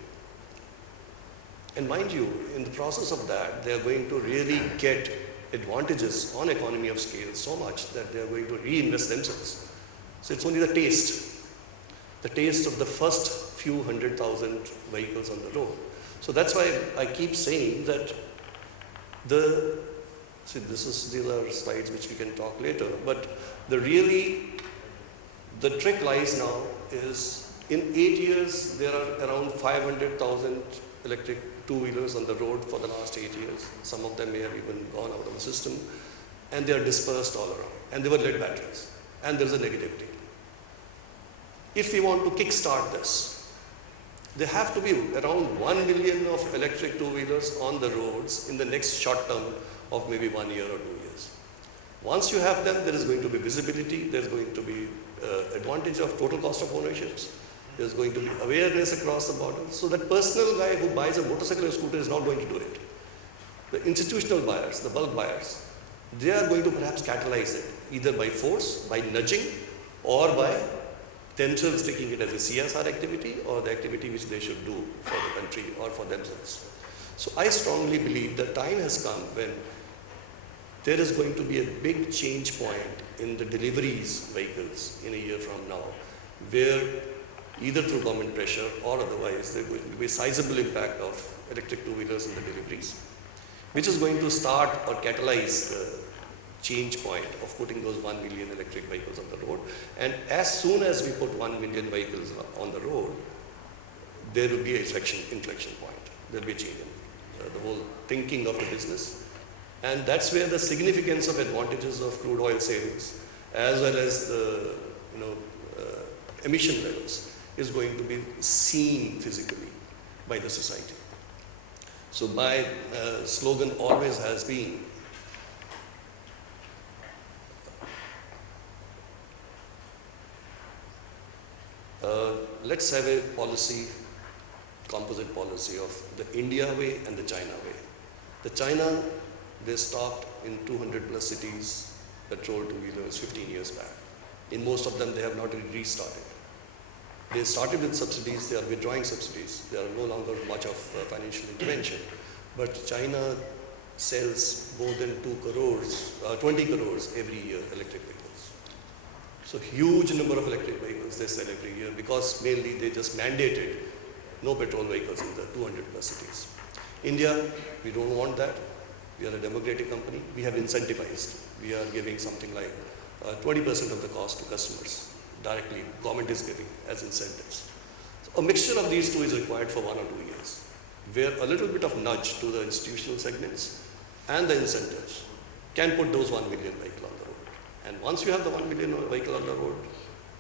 And mind you, in the process of that, they are going to really get advantages on economy of scale so much that they are going to reinvest themselves. So it's only the taste of the first few 100,000 vehicles on the road. So that's why I keep saying that these are slides which we can talk later, but the trick lies now is in 8 years there are around 500,000 electric two-wheelers on the road for the last 8 years. Some of them may have even gone out of the system, and they are dispersed all around, and they were lead batteries, and there's a negativity. If we want to kickstart this, there have to be around 1 million of electric two-wheelers on the roads in the next short term of maybe 1 year or 2 years. Once you have them, there is going to be visibility, there's going to be advantage of total cost of ownerships, there's going to be awareness across the border. So that personal guy who buys a motorcycle or scooter is not going to do it. The institutional buyers, the bulk buyers, they are going to perhaps catalyze it, either by force, by nudging, or by themselves taking it as a CSR activity or the activity which they should do for the country or for themselves. So I strongly believe the time has come when there is going to be a big change point in the deliveries vehicles in a year from now, where either through government pressure or otherwise there is going to be a sizable impact of electric two-wheelers in the deliveries, which is going to start or catalyze the change point of putting those 1 million electric vehicles on the road. And as soon as we put 1 million vehicles on the road, there will be an inflection point. There will be a change in the whole thinking of the business. And that's where the significance of advantages of crude oil savings, as well as the emission levels, is going to be seen physically by the society. So my slogan always has been, let's have a policy, composite policy of the India way and the China way. The China, they stopped in 200 plus cities petrol two-wheelers 15 years back. In most of them, they have not restarted. They started with subsidies, they are withdrawing subsidies. There are no longer much of financial intervention. But China sells more than 20 crores every year electric vehicles. So huge number of electric vehicles they sell every year because mainly they just mandated no petrol vehicles in the 200 plus cities. India, we don't want that. We are a democratic company. We have incentivized. We are giving something like 20% of the cost to customers directly. Government is giving as incentives. So a mixture of these two is required for 1 or 2 years, where a little bit of nudge to the institutional segments and the incentives can put those 1 million vehicles on the road. And once you have the 1 million vehicle on the road,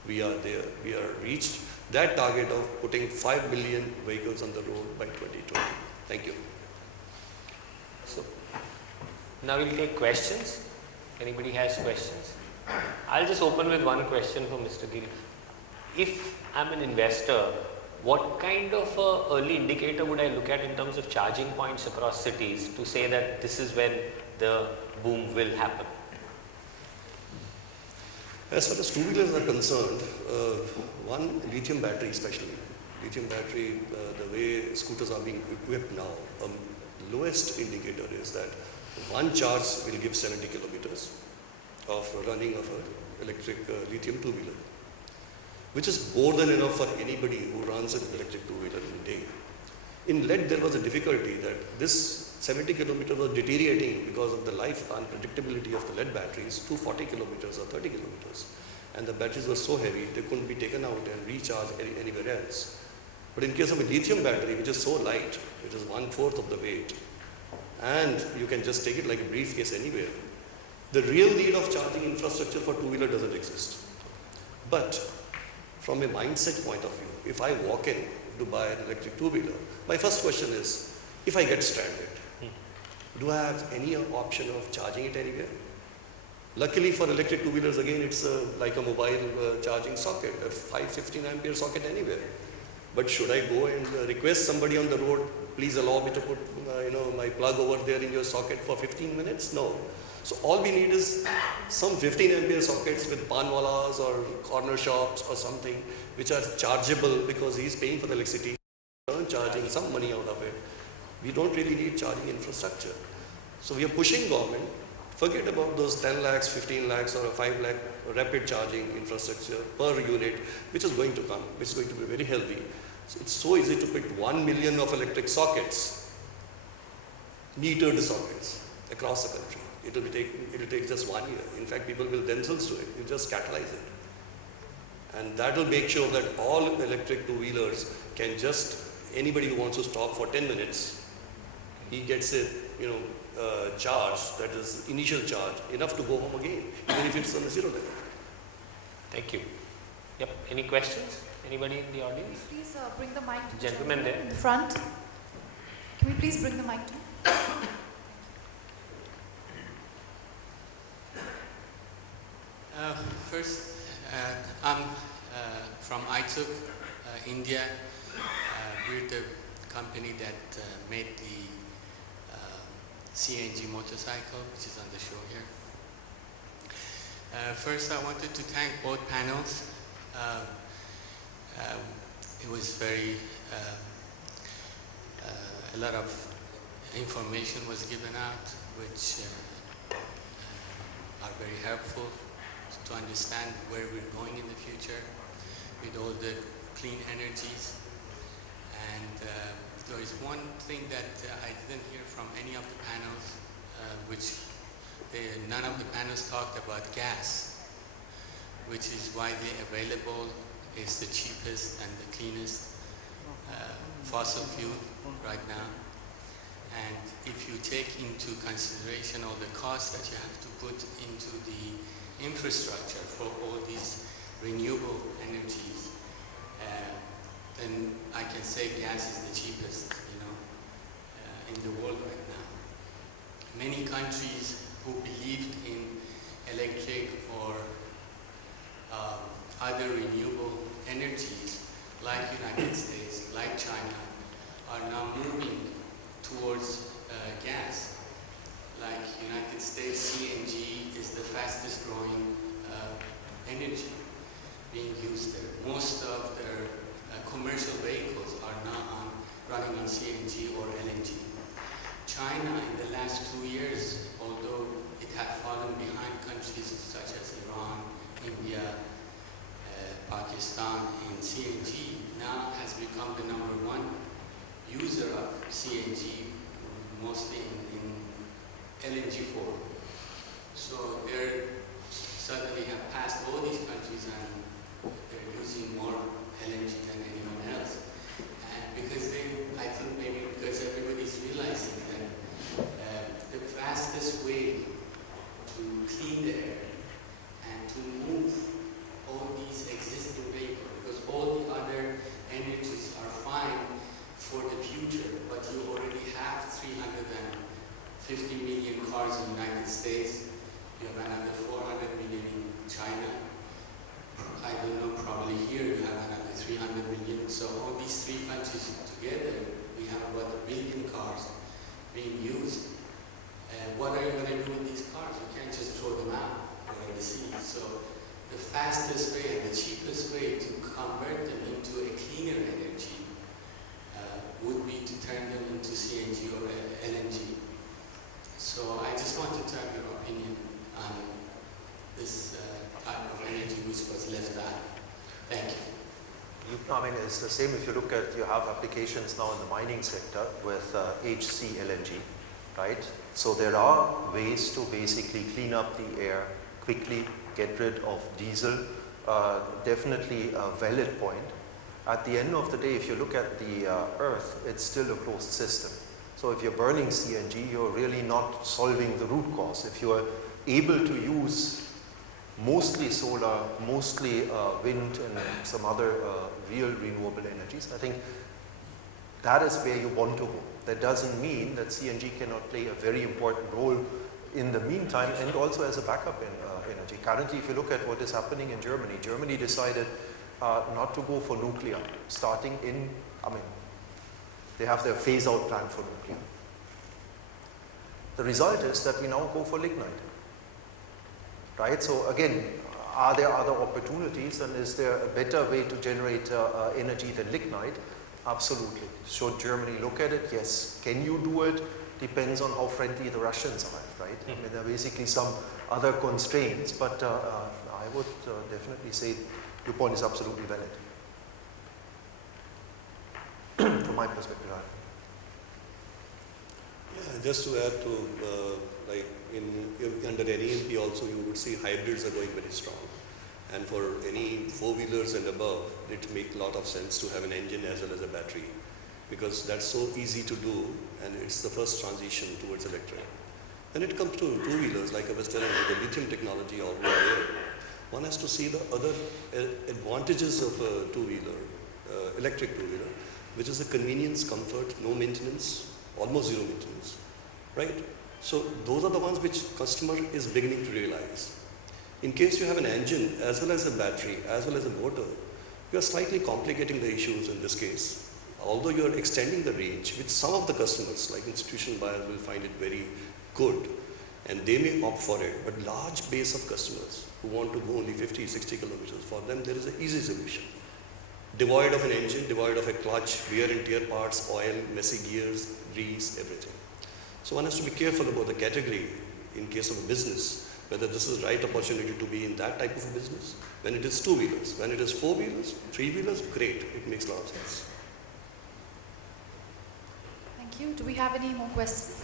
we are there. We are reached that target of putting 5 billion vehicles on the road by 2020. Thank you. So now we'll take questions. Anybody has questions? I'll just open with one question for Mr. Gill. If I'm an investor, what kind of early indicator would I look at in terms of charging points across cities to say that this is when the boom will happen? As far as two-wheelers are concerned, one, lithium battery especially. Lithium battery, the way scooters are being equipped now, the lowest indicator is that one charge will give 70 kilometers of running of an electric lithium two-wheeler, which is more than enough for anybody who runs an electric two-wheeler in a day. In lead, there was a difficulty that this 70 kilometers was deteriorating because of the life unpredictability of the lead batteries to 40 kilometers or 30 kilometers. And the batteries were so heavy, they couldn't be taken out and recharged anywhere else. But in case of a lithium battery, which is so light, it is 1/4 of the weight, and you can just take it like a briefcase anywhere. The real need of charging infrastructure for two-wheeler doesn't exist. But from a mindset point of view, if I walk in to buy an electric two-wheeler, my first question is, if I get stranded, do I have any option of charging it anywhere? Luckily for electric two-wheelers, again, it's like a mobile charging socket, a 515 ampere socket anywhere. But should I go and request somebody on the road, please allow me to put my plug over there in your socket for 15 minutes? No. So all we need is some 15 ampere sockets with panwalas or corner shops or something which are chargeable because he's paying for the electricity, charging some money out of it. We don't really need charging infrastructure. So we are pushing government, forget about those 10 lakhs, 15 lakhs or a 5 lakh rapid charging infrastructure per unit, which is going to come, which is going to be very healthy. So it's so easy to pick 1 million of electric sockets, metered sockets across the country. It will take just 1 year. In fact, people will themselves do it. You just catalyze it. And that will make sure that all electric two-wheelers can just, anybody who wants to stop for 10 minutes, he gets a charge, that is initial charge, enough to go home again, even if it's on a zero level. Thank you. Yep. Any questions? Anybody in the audience? Please bring the mic to the Gentleman there. in the front. Can we please bring the mic to him? First, I'm from ITUC, India. We're the company that made the CNG motorcycle, which is on the show here. First, I wanted to thank both panels. It was a lot of information was given out, which are very helpful to understand where we're going in the future with all the clean energies. And there is one thing that I didn't hear from any of the panels, which none of the panels talked about gas. which is widely available, is the cheapest and the cleanest fossil fuel right now. And if you take into consideration all the costs that you have to put into the infrastructure for all these renewable energies, then I can say gas is the cheapest, in the world right now. Many countries who believed in electric or other renewable energies, like United States, like China, are now moving towards gas. Like United States, CNG is the fastest growing energy being used there. Most of their commercial vehicles are now running on CNG or LNG. China in the last 2 years, although it had fallen behind countries such as Iran, India, Pakistan in CNG, now has become the #1 user of CNG, mostly in LNG form. So they suddenly have passed all these countries and they're using more LNG than anyone else. And because I think maybe because everybody's realizing that the fastest way to clean the air and to move all these existing vehicles, because all the other energies are fine for the future, but you already have 350 million cars in the United States, you have another 400 million in China, I don't know, probably here you have another 300 million, so all these three countries together, we have about 1 billion cars being used. What are you going to do with these cars? You can't just throw them out or in the sea. So the fastest way and the cheapest way to convert them into a cleaner energy would be to turn them into CNG or LNG. So I just wanted to have your opinion on this type of energy which was left out. Thank you. I mean, it's the same if you look at, you have applications now in the mining sector with HC LNG, right? So there are ways to basically clean up the air quickly, get rid of diesel. Definitely a valid point. At the end of the day, if you look at the Earth, it's still a closed system. So if you're burning CNG, you're really not solving the root cause. If you are able to use mostly solar, mostly wind and some other real renewable energies, I think that is where you want to go. That doesn't mean that CNG cannot play a very important role in the meantime and also as a backup energy. Currently, if you look at what is happening in Germany, Germany decided not to go for nuclear, starting in, they have their phase-out plan for nuclear. The result is that we now go for lignite. Right? So again, are there other opportunities and is there a better way to generate energy than lignite? Absolutely. Should Germany look at it? Yes. Can you do it? Depends on how friendly the Russians are, right? I mean, there are basically some other constraints, but I would definitely say your point is absolutely valid. From my perspective. Yeah, just to add to, under NEMP also you would see hybrids are going very strong. And for any four-wheelers and above, it makes a lot of sense to have an engine as well as a battery, because that's so easy to do and it's the first transition towards electric. When it comes to two-wheelers, like I was telling you, the lithium technology already there, one has to see the other advantages of a two-wheeler, electric two-wheeler, which is the convenience, comfort, no maintenance, almost zero maintenance, right? So those are the ones which customer is beginning to realize. In case you have an engine as well as a battery as well as a motor, you are slightly complicating the issues in this case. Although you are extending the range, which some of the customers like institutional buyers will find it very good and they may opt for it, but large base of customers who want to go only 50, 60 kilometers, for them there is an easy solution. Devoid of an engine, devoid of a clutch, wear and tear parts, oil, messy gears, grease, everything. So one has to be careful about the category in case of a business, whether this is the right opportunity to be in that type of a business. When it is two-wheelers, when it is four-wheelers, three-wheelers, great, it makes a lot of sense. Thank you. Do we have any more questions?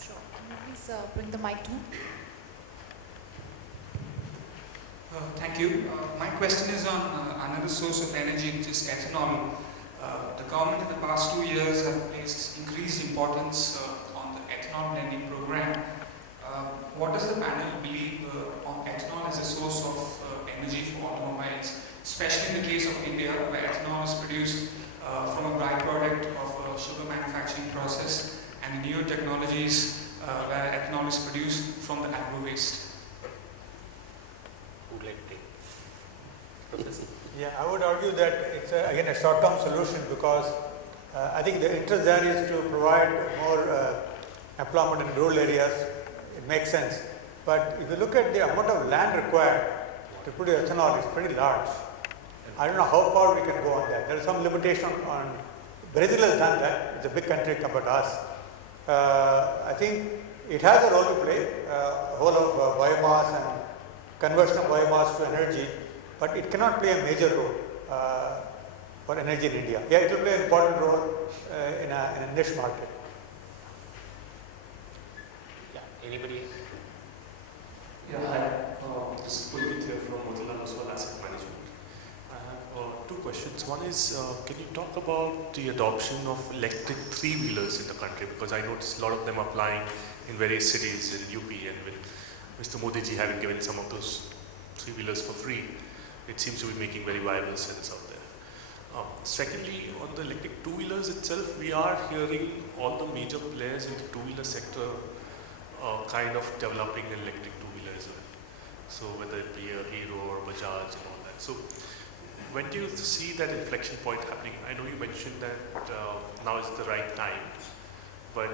Sure. Can you please bring the mic to me? Thank you. My question is on another source of energy, which is ethanol. The government in the past 2 years have placed increased importance on the ethanol blending program. What does the panel believe on ethanol as a source of energy for automobiles, especially in the case of India, where ethanol is produced from a byproduct of a sugar manufacturing process, and newer technologies where ethanol is produced from the agro waste? Would like to take? Professor? Yeah, I would argue that it's again a short-term solution because I think the interest there is to provide more employment in rural areas. It makes sense. But if you look at the amount of land required to produce ethanol, it's pretty large. I don't know how far we can go on that. There is some limitation on Brazil has done that. It's a big country compared to us. I think it has a role to play, whole of biomass and conversion of biomass to energy, but it cannot play a major role for energy in India. Yeah, it will play an important role in a niche market. Yeah, anybody? Yeah, hi. This is Pulkit here from Motilal Oswal Asset Management. I have two questions. One is, can you talk about the adoption of electric three-wheelers in the country? Because I noticed a lot of them applying in various cities in UP, and with Mr. Modi ji having given some of those three-wheelers for free, it seems to be making very viable sense out there. Secondly, on the electric two-wheelers itself, we are hearing all the major players in the two-wheeler sector kind of developing an electric two-wheeler as well. So whether it be a Hero or Bajaj and all that. So when do you see that inflection point happening? I know you mentioned that now is the right time, but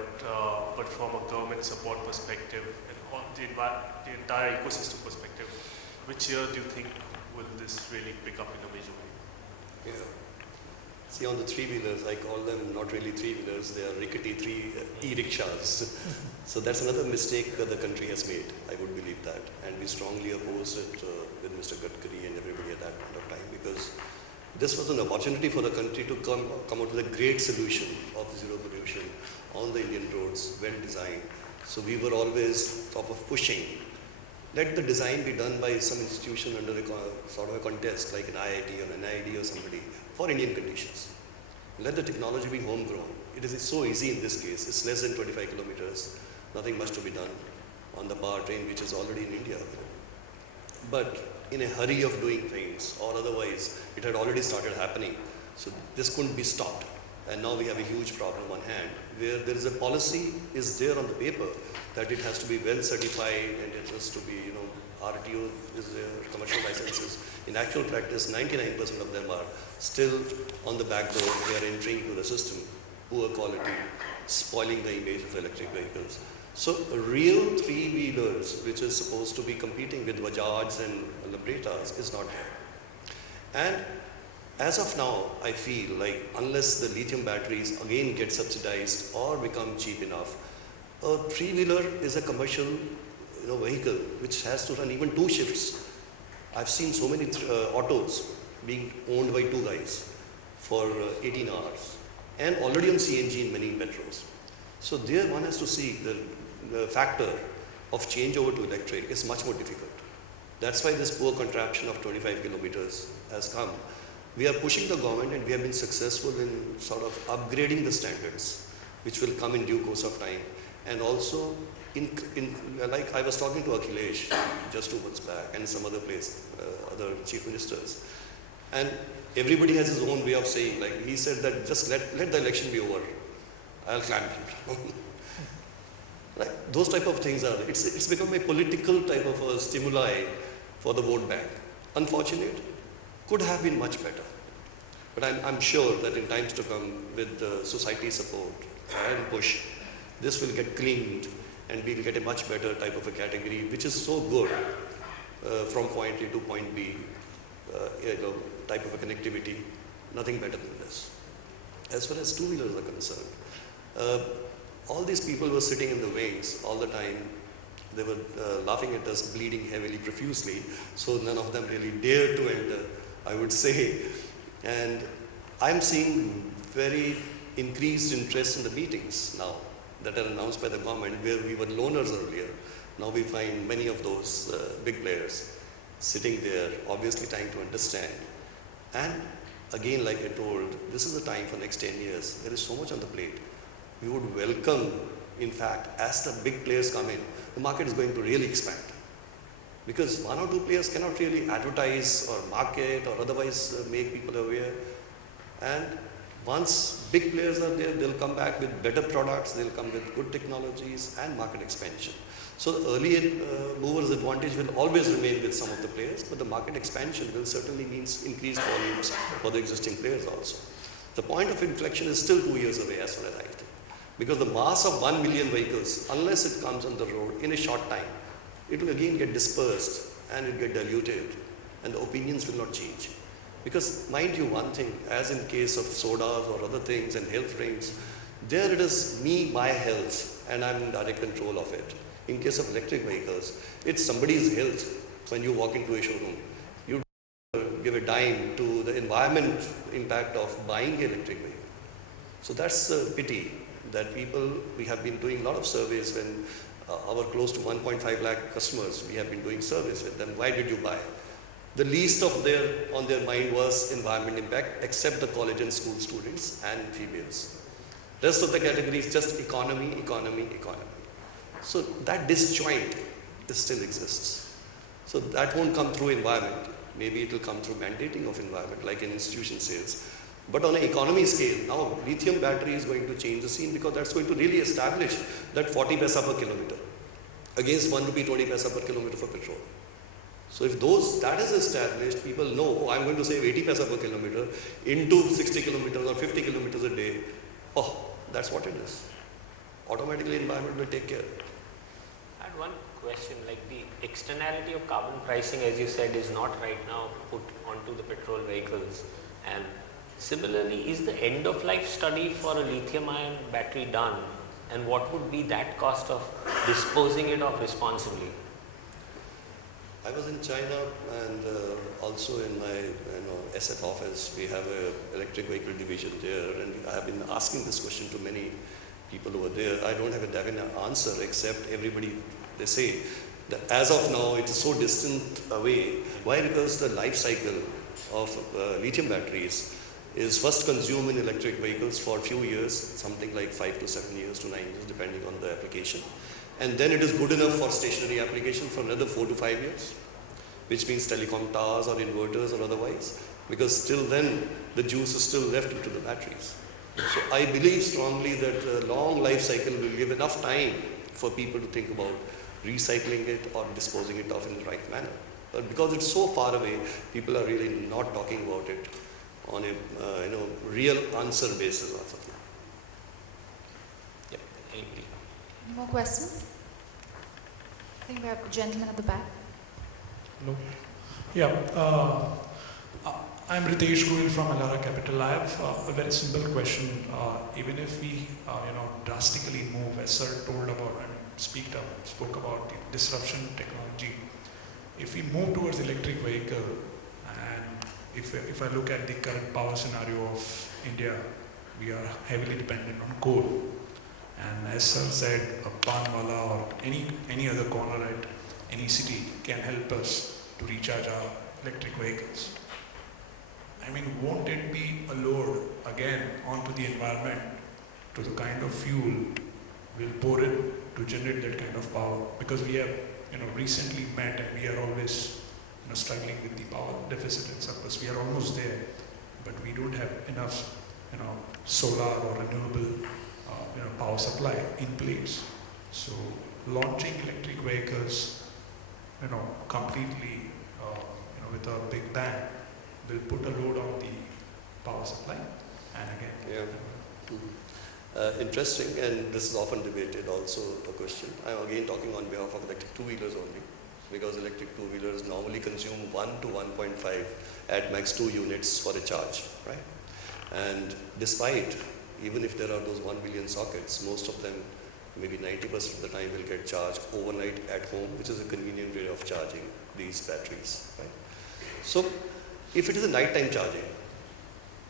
from a government support perspective and on the entire ecosystem perspective, which year do you think will this really pick up in a major way? Yeah. See, on the three-wheelers, I call them not really three-wheelers, they are rickety e-rickshaws. So that's another mistake that the country has made, I would believe that. And we strongly oppose it with Mr. Gadkari and everybody at that point of time, because this was an opportunity for the country to come out with a great solution of zero pollution on the Indian roads, well designed. So we were always sort of pushing. Let the design be done by some institution under a sort of a contest, like an IIT or an NID or somebody, for Indian conditions. Let the technology be homegrown. It is so easy in this case. It's less than 25 kilometers. Nothing much to be done on the powertrain, which is already in India. But in a hurry of doing things, or otherwise, it had already started happening. So this couldn't be stopped. And now we have a huge problem on hand, where there is a policy is there on the paper that it has to be well certified and it has to be, RTO is there, commercial licenses. In actual practice, 99% of them are still on the back door. They are entering into the system, poor quality, spoiling the image of electric vehicles. So real three-wheelers, which is supposed to be competing with Bajaj and Librettas, is not there. And as of now, I feel like unless the lithium batteries again get subsidized or become cheap enough, a three-wheeler is a commercial vehicle which has to run even 2 shifts. I've seen so many autos being owned by 2 guys for 18 hours and already on CNG in many metros. So there one has to see the factor of change over to electric is much more difficult. That's why this poor contraption of 25 kilometers has come. We are pushing the government and we have been successful in sort of upgrading the standards, which will come in due course of time. And also, like I was talking to Akhilesh just 2 months back and some other place, other chief ministers. And everybody has his own way of saying, like he said that just let the election be over. I'll clamp it. Like those type of things are, it's become a political type of a stimuli for the vote bank. Unfortunate, could have been much better. But I'm sure that in times to come with the society support and push, this will get cleaned and we'll get a much better type of a category which is so good from point A to point B, type of a connectivity, nothing better than this. As far as two-wheelers are concerned, all these people were sitting in the wings all the time. They were laughing at us, bleeding heavily, profusely, so none of them really dared to enter, I would say. And I'm seeing very increased interest in the meetings now that are announced by the government, where we were loners earlier. Now we find many of those big players. sitting there, obviously trying to understand. And again, like I told, this is the time for next 10 years. There is so much on the plate. We would welcome, in fact, as the big players come in, the market is going to really expand. Because one or two players cannot really advertise or market or otherwise make people aware. And once big players are there, they'll come back with better products, they'll come with good technologies and market expansion. So the early movers advantage will always remain with some of the players, but the market expansion will certainly mean increased volumes for the existing players also. The point of inflection is still 2 years away as far as I think. Because the mass of 1 million vehicles, unless it comes on the road in a short time, it will again get dispersed and it will get diluted and the opinions will not change. Because mind you one thing, as in case of sodas or other things and health drinks, there it is me, my health, and I'm in direct control of it. In case of electric vehicles, it's somebody's health when you walk into a showroom. You give a dime to the environment impact of buying an electric vehicle. So that's a pity that people, we have been doing a lot of surveys when our close to 1.5 lakh customers, we have been doing surveys with them. Why did you buy? The least of on their mind was environment impact, except the college and school students and females. Rest of the categories just economy, economy, economy. So that disjoint still exists. So that won't come through environment. Maybe it will come through mandating of environment, like an institution says. But on an economy scale, now lithium battery is going to change the scene because that's going to really establish that 40 paisa per kilometer against 1 rupee 20 paisa per kilometer for petrol. So if that is established, people know, oh, I'm going to save 80 paisa per kilometer into 60 kilometers or 50 kilometers a day. Oh, that's what it is. Automatically environment will take care. I had one question, like the externality of carbon pricing, as you said, is not right now put onto the petrol vehicles. And similarly, is the end of life study for a lithium ion battery done? And what would be that cost of disposing it off responsibly? I was in China and also in my SF office, we have an electric vehicle division there, and I have been asking this question to many people over there. I don't have a definite answer except everybody, they say that as of now it is so distant away. Why? Because the life cycle of lithium batteries is first consumed in electric vehicles for a few years, something like 5 to 7 years to 9 years depending on the application. And then it is good enough for stationary application for another 4 to 5 years, which means telecom towers or inverters or otherwise, because till then the juice is still left into the batteries. So I believe strongly that a long life cycle will give enough time for people to think about recycling it or disposing it off in the right manner. But because it's so far away, people are really not talking about it on a real answer basis as of now. Yeah, any more questions? I think we have a gentleman at the back. Hello. Yeah. I'm Ritesh Goyal from ElaraCapital. I have a very simple question. Even if we, drastically move, as Sir told about and spoke about the disruption technology, if we move towards electric vehicle, and if I look at the current power scenario of India, we are heavily dependent on coal. And as Sir said, a Panwala or any other corner at any city can help us to recharge our electric vehicles. I mean, won't it be a load again onto the environment to the kind of fuel we'll pour in to generate that kind of power? Because we have, recently met and we are always, struggling with the power deficit and surplus. We are almost there, but we don't have enough, solar or renewable, power supply in place. So launching electric vehicles, completely, with a big bang, will put a load on the power supply. And again, interesting, and this is often debated also a question. I'm again talking on behalf of electric two-wheelers only, because electric two-wheelers normally consume 1 to 1.5 at max 2 units for a charge, right? And despite, even if there are those 1 billion sockets, most of them, maybe 90% of the time, will get charged overnight at home, which is a convenient way of charging these batteries, right? So, if it is a nighttime charging,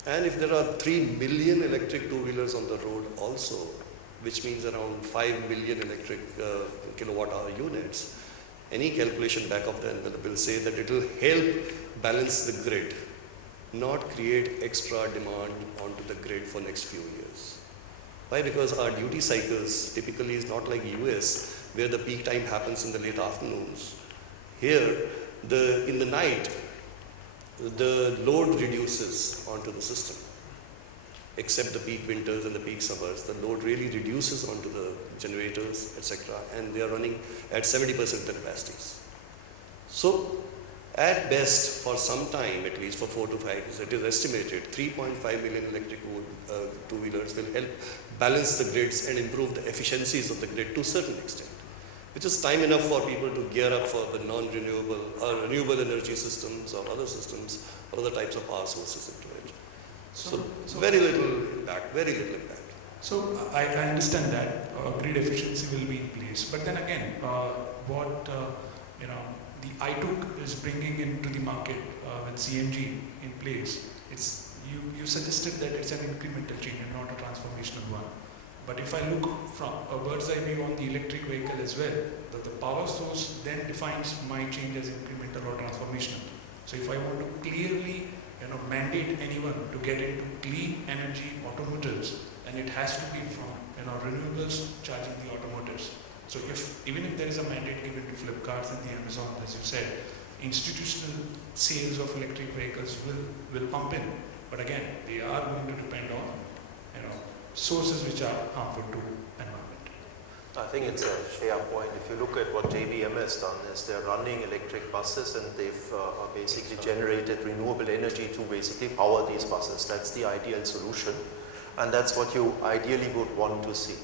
and if there are 3 million electric two-wheelers on the road also, which means around 5 million electric kilowatt-hour units, any calculation back of the envelope will say that it will help balance the grid, not create extra demand onto the grid for next few years. Why? Because our duty cycles typically is not like US, where the peak time happens in the late afternoons. Here, in the night, the load reduces onto the system. Except the peak winters and the peak summers, the load really reduces onto the generators, etc., and they are running at 70% of the capacities. So, at best, for some time, at least for 4 to 5 years, it is estimated 3.5 million electric two-wheelers will help balance the grids and improve the efficiencies of the grid to a certain extent, which is time enough for people to gear up for the non-renewable or renewable energy systems or other systems or other types of power sources into it. So very little impact, very little impact. So I understand that grid efficiency will be in place, but then again, what you know, the ITUC is bringing into the market with CNG in place, you suggested that it's an incremental change and not a transformational one. But if I look from a bird's eye view on the electric vehicle as well, the power source then defines my change as incremental or transformational. So if I want to clearly mandate anyone to get into clean energy automotives, then it has to be from renewables charging the automotives. So even if there is a mandate given to Flipkart and the Amazon, as you said, institutional sales of electric vehicles will pump in. But again, they are going to depend on sources which are harmful to environment. I think it's a fair point. If you look at what JBM has done, is they're running electric buses and they've basically generated renewable energy to basically power these buses. That's the ideal solution, and that's what you ideally would want to see.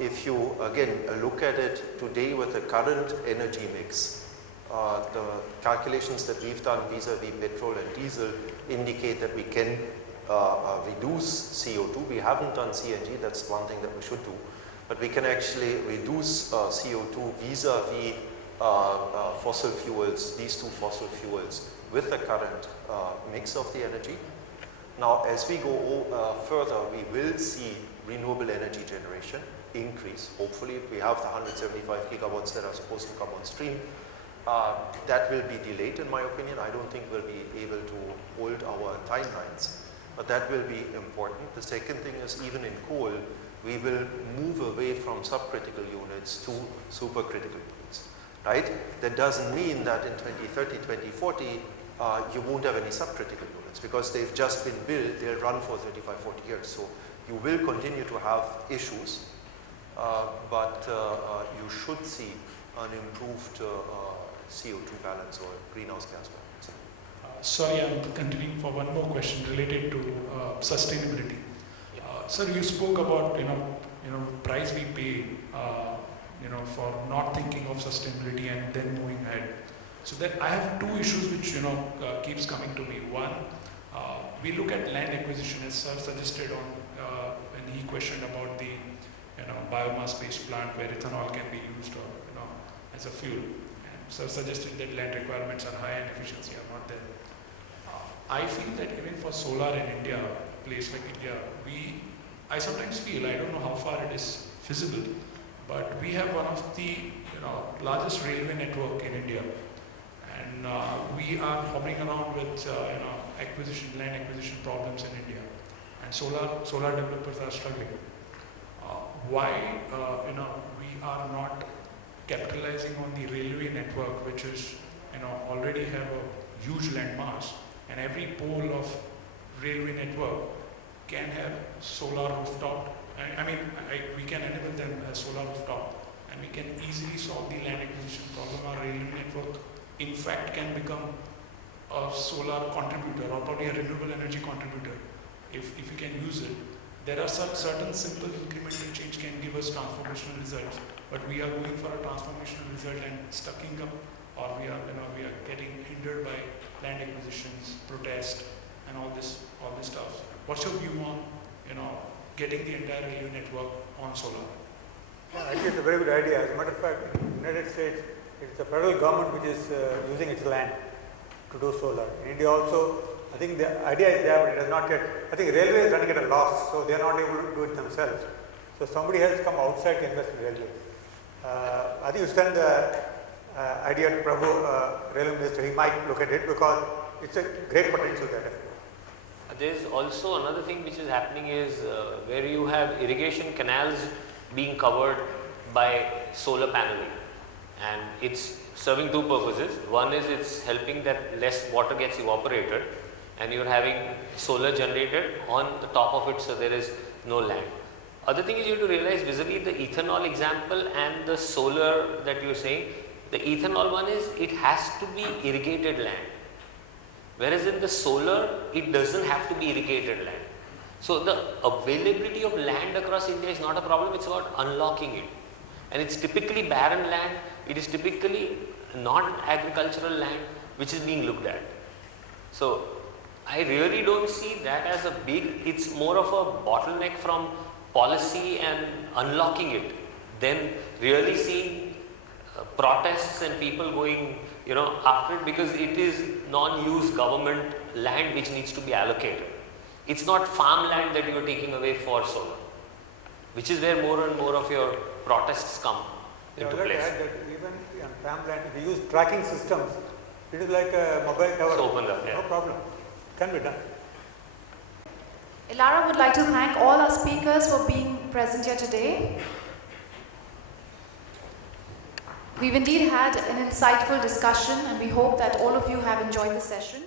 If you again look at it today with the current energy mix, the calculations that we've done vis-a-vis petrol and diesel indicate that we can reduce CO2. We haven't done CNG, that's one thing that we should do. But we can actually reduce CO2 vis-a-vis fossil fuels, these two fossil fuels, with the current mix of the energy. Now, as we go further, we will see renewable energy generation increase. Hopefully, we have the 175 gigawatts that are supposed to come on stream. That will be delayed, in my opinion. I don't think we'll be able to hold our timelines, but that will be important. The second thing is, even in coal, we will move away from subcritical units to supercritical units, right? That doesn't mean that in 2030, 2040, you won't have any subcritical units because they've just been built, they'll run for 35, 40 years. So you will continue to have issues, but you should see an improved CO2 balance or greenhouse gas balance. Sorry, I'm continuing for one more question related to sustainability. Sir, you spoke about price we pay for not thinking of sustainability and then moving ahead. So that I have two issues which keeps coming to me. One, we look at land acquisition, as sir suggested on when he questioned about the biomass-based plant where ethanol can be used or as a fuel. And sir suggested that land requirements are high and efficiency are not there. I feel that even for solar in India, a place like India, I sometimes feel, I don't know how far it is feasible, but we have one of the largest railway network in India, and we are hopping around with land acquisition problems in India, and solar developers are struggling. Why we are not capitalizing on the railway network, which is already have a huge land mass, and every pole of railway network can have solar rooftop. We can enable them as solar rooftop, and we can easily solve the land acquisition problem. Our railway network, in fact, can become a solar contributor or probably a renewable energy contributor if we can use it. There are certain simple incremental change can give us transformational results, but we are going for a transformational result and stucking up, or we are getting hindered by land acquisitions, protest, and all this stuff. What's your view on getting the entire railway network on solar? Yeah, I think it's a very good idea. As a matter of fact, in the United States, it's the federal government which is using its land to do solar. In India also, I think the idea is there, but it has not yet. I think railway is running at a loss, so they are not able to do it themselves. So somebody has come outside to invest in railways. I think you stand the idea to Prabhu, Railway Minister, he might look at it because it's a great potential there. There's also another thing which is happening is where you have irrigation canals being covered by solar paneling, and it's serving two purposes. One is it's helping that less water gets evaporated, and you're having solar generated on the top of it, so there is no land. Other thing is you have to realize vis-a-vis the ethanol example and the solar that you're saying, the ethanol one is it has to be irrigated land. Whereas in the solar, it doesn't have to be irrigated land. So the availability of land across India is not a problem, it's about unlocking it. And it's typically barren land, it is typically not agricultural land which is being looked at. So I really don't see that as a big, it's more of a bottleneck from policy and unlocking it than really seeing protests and people going after it, because it is non-used government land which needs to be allocated. It's not farmland that you are taking away for solar, which is where more and more of your protests come into place. Add that even on farmland, if you use tracking systems, it is like a mobile tower. It's opened up, yeah. No problem. Can be done. Elara would like to thank all our speakers for being present here today. We've indeed had an insightful discussion, and we hope that all of you have enjoyed the session.